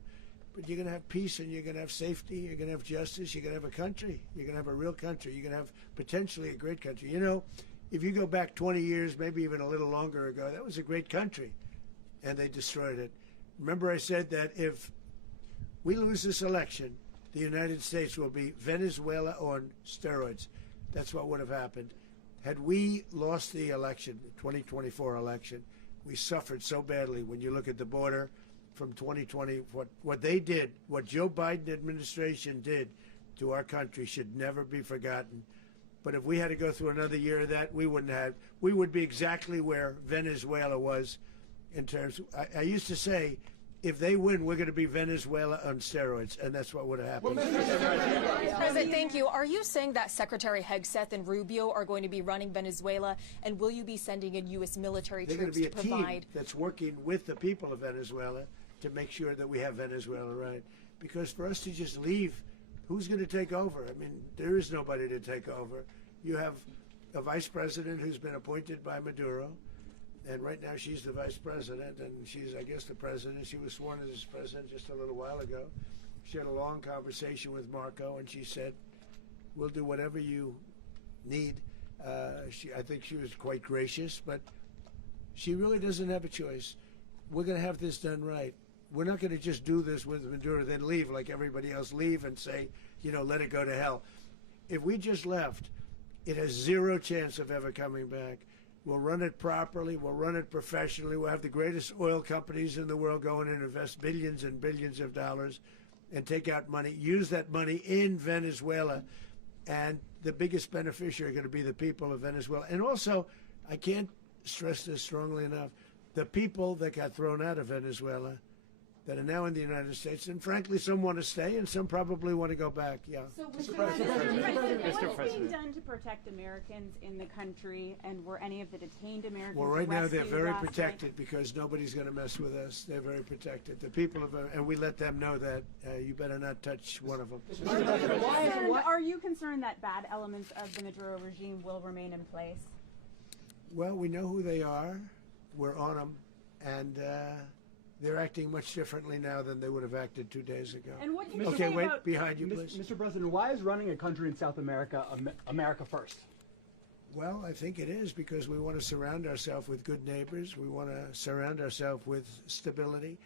But you're going to have peace and you're going to have safety. You're going to have justice. You're going to have a country. You're going to have a real country. You're going to have potentially a great country. You know, if you go back 20 years, maybe even a little longer ago, that was a great country. And they destroyed it. Remember I said that if we lose this election, the United States will be Venezuela on steroids. That's what would have happened. Had we lost the election, the 2024 election, we suffered so badly. When you look at the border from 2020, what they did, what Joe Biden administration did to our country should never be forgotten. But if we had to go through another year of that, we would be exactly where Venezuela was in terms of, I used to say, if they win, we're going to be Venezuela on steroids, and that's what would have happened. President, thank you. Are you saying that Secretary Hegseth and Rubio are going to be running Venezuela, and will you be sending in U.S. military troops to provide? They're going to be a team that's working with the people of Venezuela to make sure that we have Venezuela right. Because for us to just leave, who's going to take over? I mean, there is nobody to take over. You have a vice president who's been appointed by Maduro. And right now she's the vice president, and she's, I guess, the president. She was sworn as president just a little while ago. She had a long conversation with Marco, and she said, we'll do whatever you need. I think she was quite gracious, but she really doesn't have a choice. We're going to have this done right. We're not going to just do this with Maduro, then leave like everybody else, leave and say, let it go to hell. If we just left, it has zero chance of ever coming back. We'll run it properly. We'll run it professionally. We'll have the greatest oil companies in the world go in and invest billions and billions of dollars and take out money, use that money in Venezuela. And the biggest beneficiary are going to be the people of Venezuela. And also, I can't stress this strongly enough, the people that got thrown out of Venezuela that are now in the United States, and frankly, some want to stay, and some probably want to go back. Yeah. So, Mr. President, what is being done to protect Americans in the country, and were any of the detained Americans Well, right now they're very last protected night? because nobody's going to mess with us. They're very protected. The people of, and we let them know that you better not touch one of them. Are you concerned that bad elements of the Maduro regime will remain in place? Well, we know who they are. We're on them, and they're acting much differently now than they would have acted 2 days ago. And what do you okay, say wait, about behind you, please. Mr. President, why is running a country in South America America first? Well, I think it is because we want to surround ourselves with good neighbors. We want to surround ourselves with stability.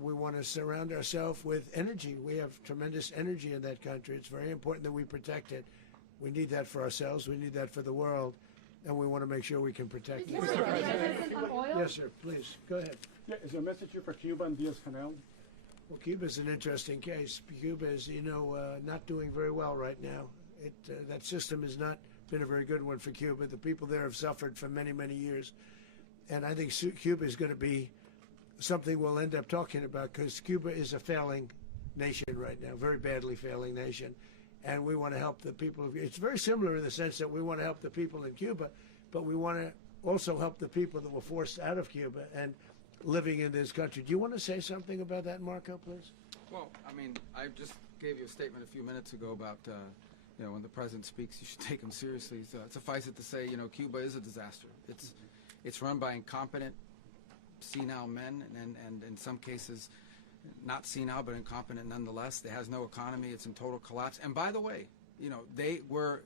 We want to surround ourselves with energy. We have tremendous energy in that country. It's very important that we protect it. We need that for ourselves. We need that for the world. And we want to make sure we can protect it. Mr. President, on oil? Yes, sir. Please, go ahead. Yeah, is there a message here for Cuba and Diaz-Canel? Well, Cuba is an interesting case. Cuba is, not doing very well right now. That system has not been a very good one for Cuba. The people there have suffered for many, many years. And I think Cuba is going to be something we'll end up talking about because Cuba is a failing nation right now, very badly failing nation. And we want to help the people. It's very similar in the sense that we want to help the people in Cuba, but we want to also help the people that were forced out of Cuba and living in this country. Do you want to say something about that, Marco, please? Well, I mean, I just gave you a statement a few minutes ago about, when the president speaks, you should take him seriously. So suffice it to say, Cuba is a disaster. It's run by incompetent, senile men, and in some cases, not senile, but incompetent nonetheless. It has no economy. It's in total collapse. And by the way, they were,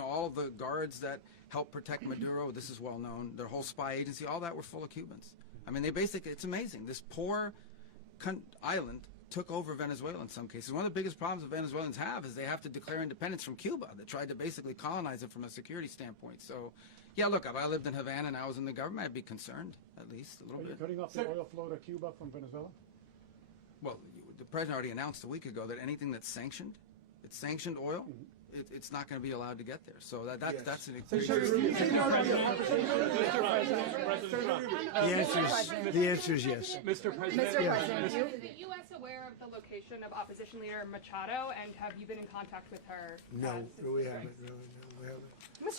all of the guards that helped protect Maduro, this is well known, their whole spy agency, all that were full of Cubans. I mean, they basically, it's amazing. This poor island took over Venezuela in some cases. One of the biggest problems the Venezuelans have is they have to declare independence from Cuba. They tried to basically colonize it from a security standpoint. So, yeah, look, if I lived in Havana and I was in the government, I'd be concerned, at least a little bit. Are you cutting off the oil flow to Cuba from Venezuela? Well, the president already announced a week ago that anything that's sanctioned, it's sanctioned oil, it's not going to be allowed to get there. So that's an The answer is yes. Mr. President. Is the U.S. aware of the location of opposition leader Machado, and have you been in contact with her? No, we haven't. No, we haven't. Mr.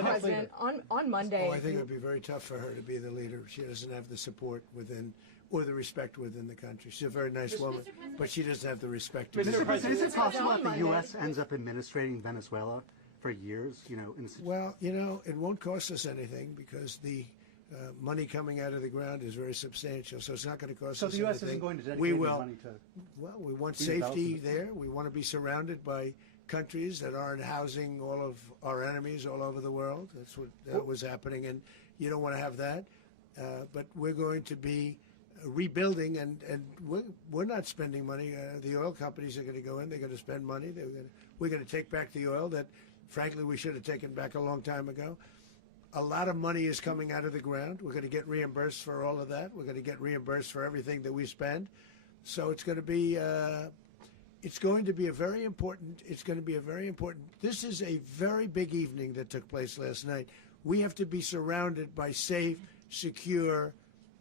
President, on Monday. Oh, I think it would be very tough for her to be the leader. She doesn't have the support within, or the respect within the country. She's a very nice woman, but she doesn't have the respect. Mr. President, is it possible that the U.S. ends up administrating Venezuela for years? Well, it won't cost us anything because the money coming out of the ground is very substantial, so it's not going to cost us anything. So the U.S. isn't going to dedicate money to... Well, we want safety there. We want to be surrounded by countries that aren't housing all of our enemies all over the world. That's what was happening, and you don't want to have that. But we're going to be rebuilding, and we're not spending money. The oil companies are going to go in. They're going to spend money. We're going to take back the oil that, frankly, we should have taken back a long time ago. A lot of money is coming out of the ground. We're going to get reimbursed for all of that. We're going to get reimbursed for everything that we spend. So it's going to be a very important. This is a very big evening that took place last night. We have to be surrounded by safe, secure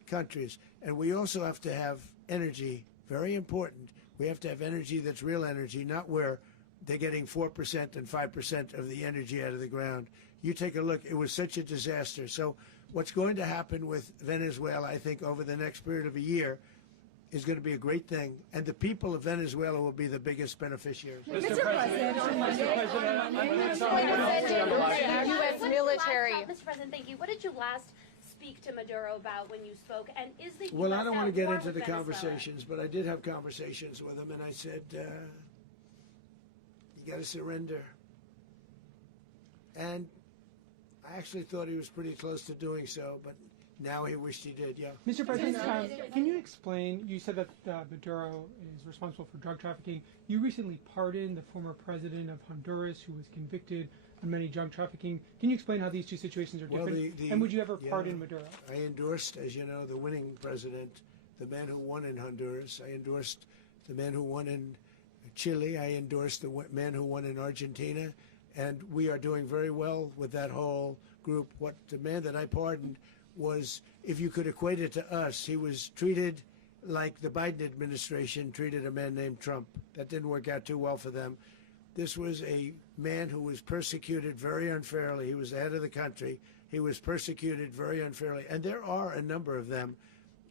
countries, and we also have to have energy. Very important. We have to have energy that's real energy, not where they're getting 4% and 5% of the energy out of the ground. You take a look. It was such a disaster. So what's going to happen with Venezuela, I think, over the next period of a year is going to be a great thing. And the people of Venezuela will be the biggest beneficiaries. Mr. President, on Monday, U.S. military. Mr. President, thank you. What did you last speak to Maduro about when you spoke? And is the Well, US I don't want to at get war into with the Venezuela? conversations, but I did have conversations with him, and I said, you got to surrender. And I actually thought he was pretty close to doing so, but now he wished he did, yeah. Mr. President, can you explain, you said that Maduro is responsible for drug trafficking. You recently pardoned the former president of Honduras who was convicted on many drug trafficking. Can you explain how these two situations are different? And would you ever pardon Maduro? I endorsed, as you know, the winning president, the man who won in Honduras. I endorsed the man who won in Chile. I endorsed the man who won in Argentina. And we are doing very well with that whole group. What the man that I pardoned was, if you could equate it to us, he was treated like the Biden administration treated a man named Trump. That didn't work out too well for them. This was a man who was persecuted very unfairly. He was the head of the country. He was persecuted very unfairly. And there are a number of them.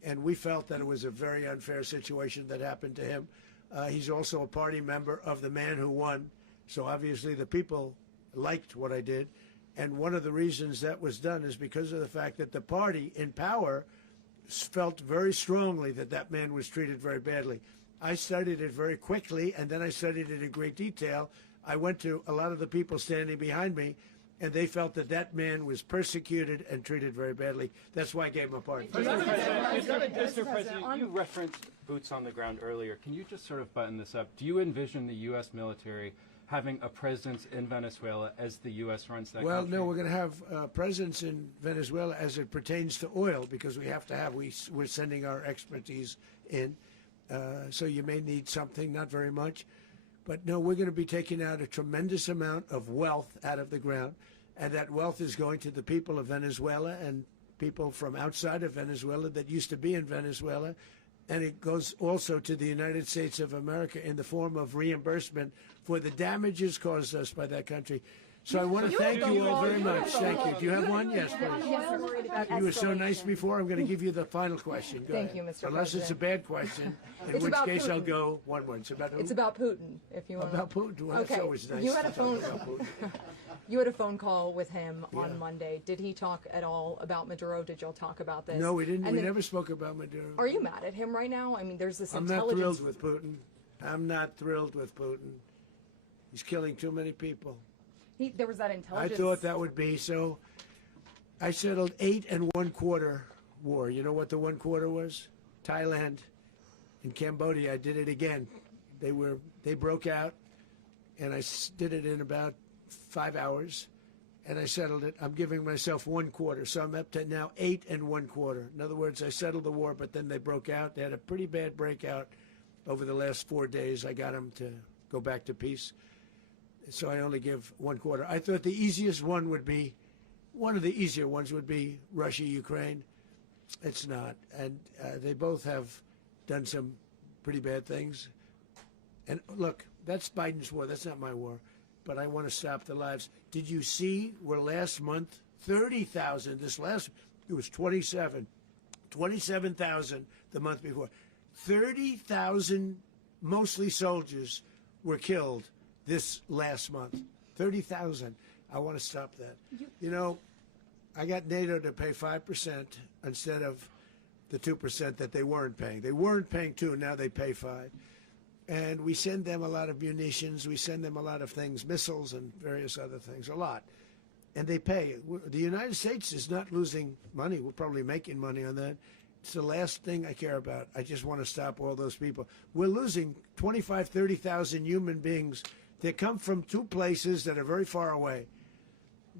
And we felt that it was a very unfair situation that happened to him. He's also a party member of the man who won. So obviously the people liked what I did. And one of the reasons that was done is because of the fact that the party in power felt very strongly that that man was treated very badly. I studied it very quickly, and then I studied it in great detail. I went to a lot of the people standing behind me, and they felt that that man was persecuted and treated very badly. That's why I gave him a pardon. Mr. President, you referenced boots on the ground earlier. Can you just sort of button this up? Do you envision the U.S. military having a presence in Venezuela as the U.S. runs that country? Well, no, we're going to have a presence in Venezuela as it pertains to oil, because we have to have, we're sending our expertise in. So you may need something, not very much. But no, we're going to be taking out a tremendous amount of wealth out of the ground. And that wealth is going to the people of Venezuela and people from outside of Venezuela that used to be in Venezuela. And it goes also to the United States of America in the form of reimbursement for the damages caused us by that country. So I want to thank you all very much. Thank you. Do you have one? Yes, please. You were so nice before. I'm going to give you the final question. Go Thank ahead. you, Mr. Unless it's a President. bad question, in It's which about case I'll Putin. go one more. It's about who? It's about Putin, if you want. About Putin. Well, okay. that's always nice. You had to a talk phone. about Putin. You had a phone call with him Yeah. on Monday. Did he talk at all about Maduro? Did y'all talk about this? No, we didn't. And We then- never spoke about Maduro. Are you mad at him right now? I mean, there's this I'm not intelligence. thrilled with Putin. I'm not thrilled with Putin. He's killing too many people. There was that I intelligence. thought that would be so. I settled 8 1/4 war. You know what the 1/4 was? Thailand and Cambodia. I did it again. They broke out, and I did it in about 5 hours, and I settled it. I'm giving myself 1/4, so I'm up to now 8 1/4. In other words, I settled the war, but then they broke out. They had a pretty bad breakout over the last 4 days. I got them to go back to peace. So I only give 1/4. I thought the easiest one would be, one of the easier ones would be Russia, Ukraine. It's not. And they both have done some pretty bad things. And look, that's Biden's war. That's not my war. But I want to stop the lives. Did you see where last month, 30,000, it was 27,000 the month before. 30,000, mostly soldiers, were killed this last month. 30,000. I want to stop that. You know, I got NATO to pay 5% instead of the 2% that they weren't paying. They weren't paying 2, now they pay 5. And we send them a lot of munitions, we send them a lot of things, missiles and various other things, a lot. And they pay. The United States is not losing money. We're probably making money on that. It's the last thing I care about. I just want to stop all those people. We're losing 25, 30,000 human beings that come from 2 places that are very far away.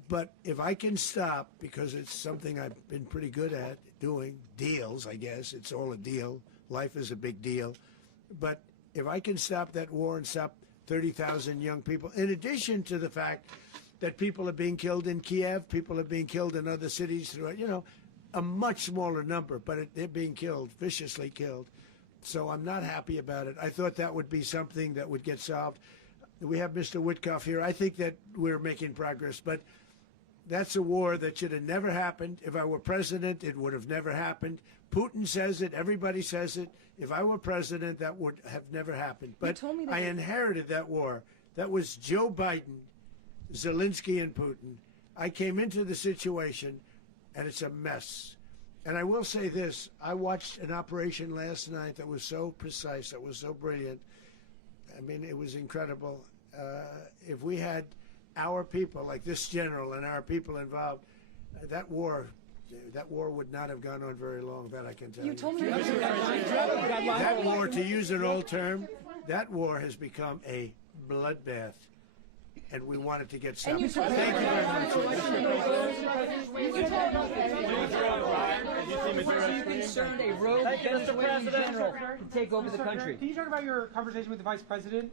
But if I can stop, because it's something I've been pretty good at doing, deals, I guess. It's all a deal. Life is a big deal. But if I can stop that war and stop 30,000 young people, in addition to the fact that people are being killed in Kiev, people are being killed in other cities throughout, you know, a much smaller number, but they're being killed, viciously killed. So I'm not happy about it. I thought that would be something that would get solved. We have Mr. Witkoff here. I think that we're making progress, but that's a war that should have never happened. If I were president, it would have never happened. Putin says it. Everybody says it. If I were president, that would have never happened. But I inherited that war. That was Joe Biden, Zelensky, and Putin. I came into the situation, and it's a mess. And I will say this. I watched an operation last night that was so precise, that was so brilliant. I mean, it was incredible. If we had our people, like this general and our people involved, that war would not have gone on very long, that I can tell you. You told me That war, to use an old term, that war has become a bloodbath. And we want it to get stopped. Thank you very much. Are you concerned a rogue Venezuelan general can take over the country? Can you talk about your conversation with the vice president?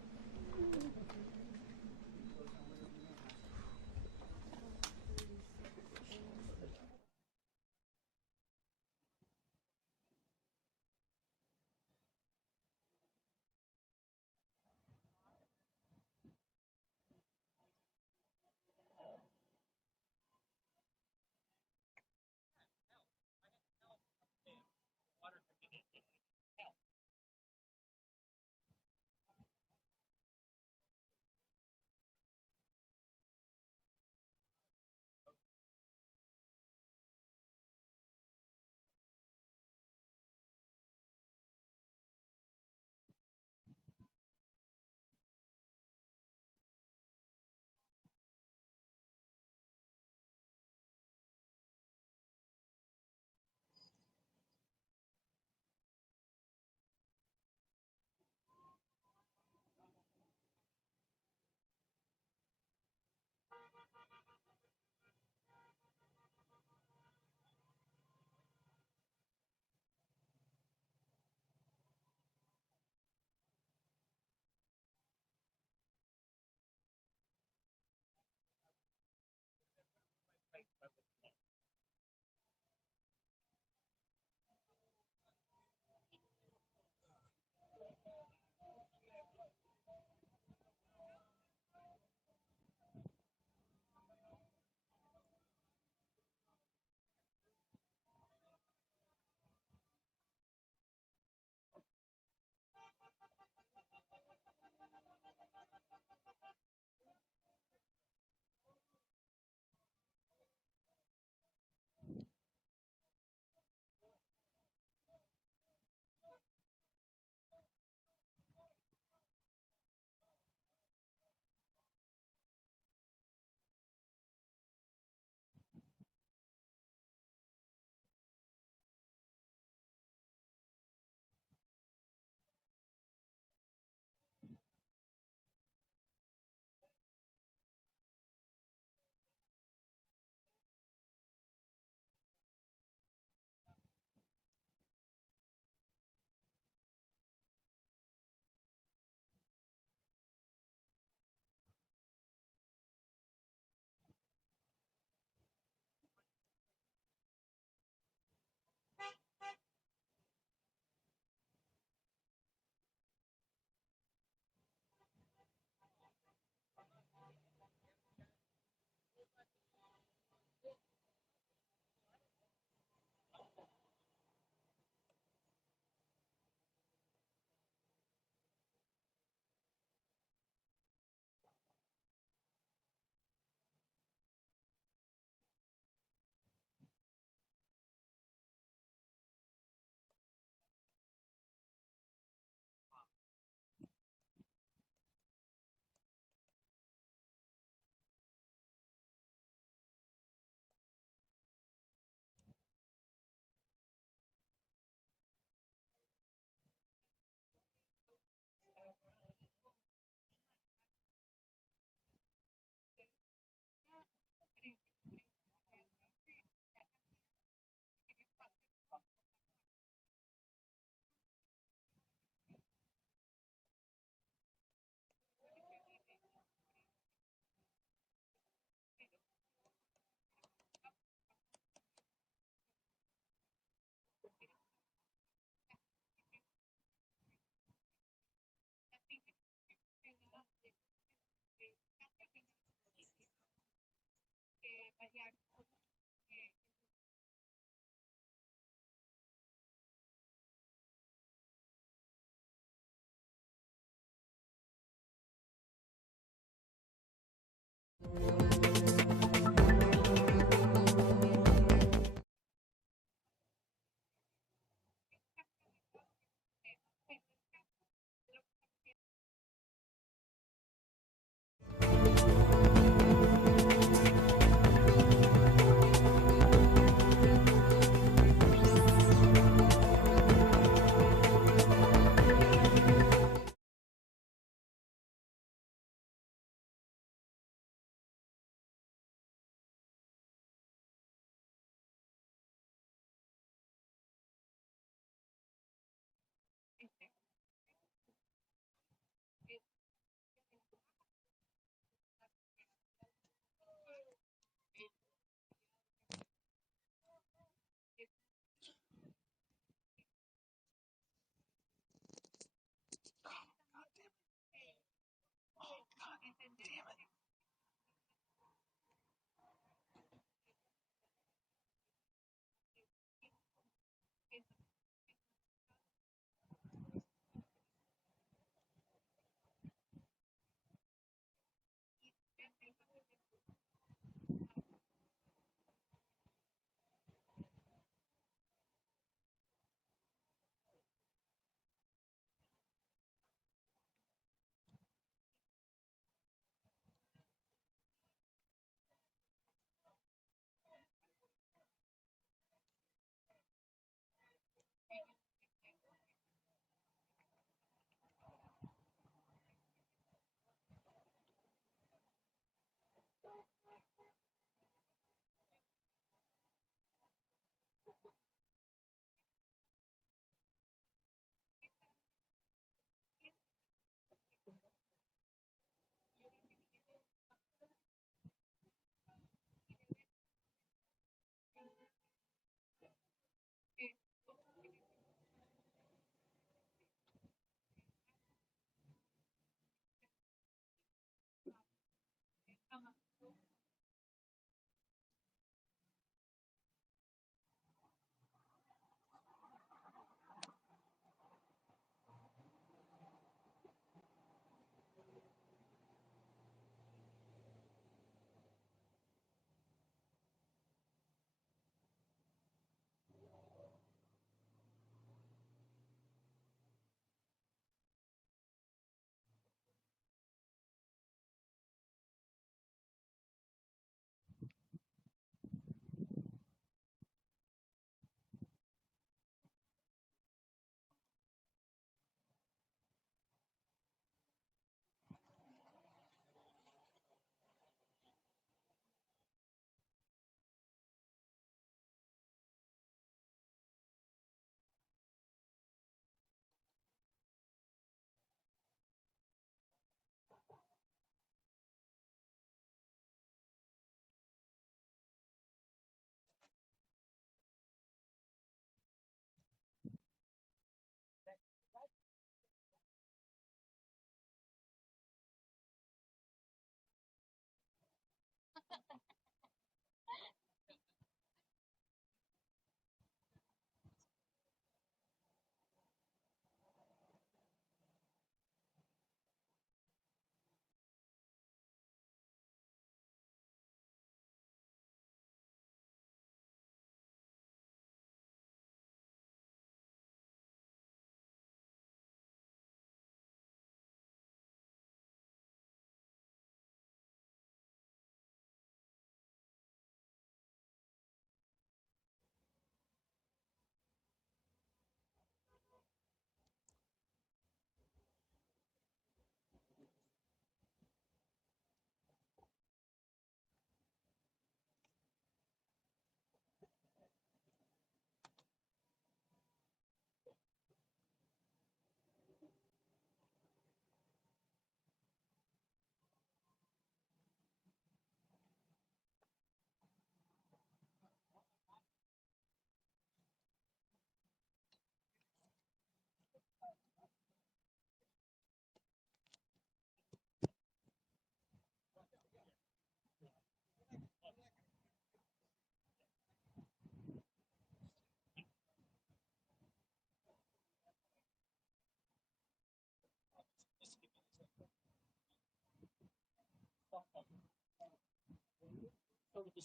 some of the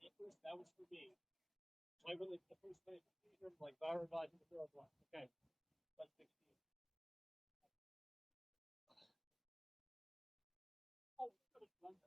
papers, that was for me. So I really, the first thing, like, Garabag and the girls one. Okay, let's 16. Oh, yeah, what are you doing?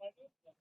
My business.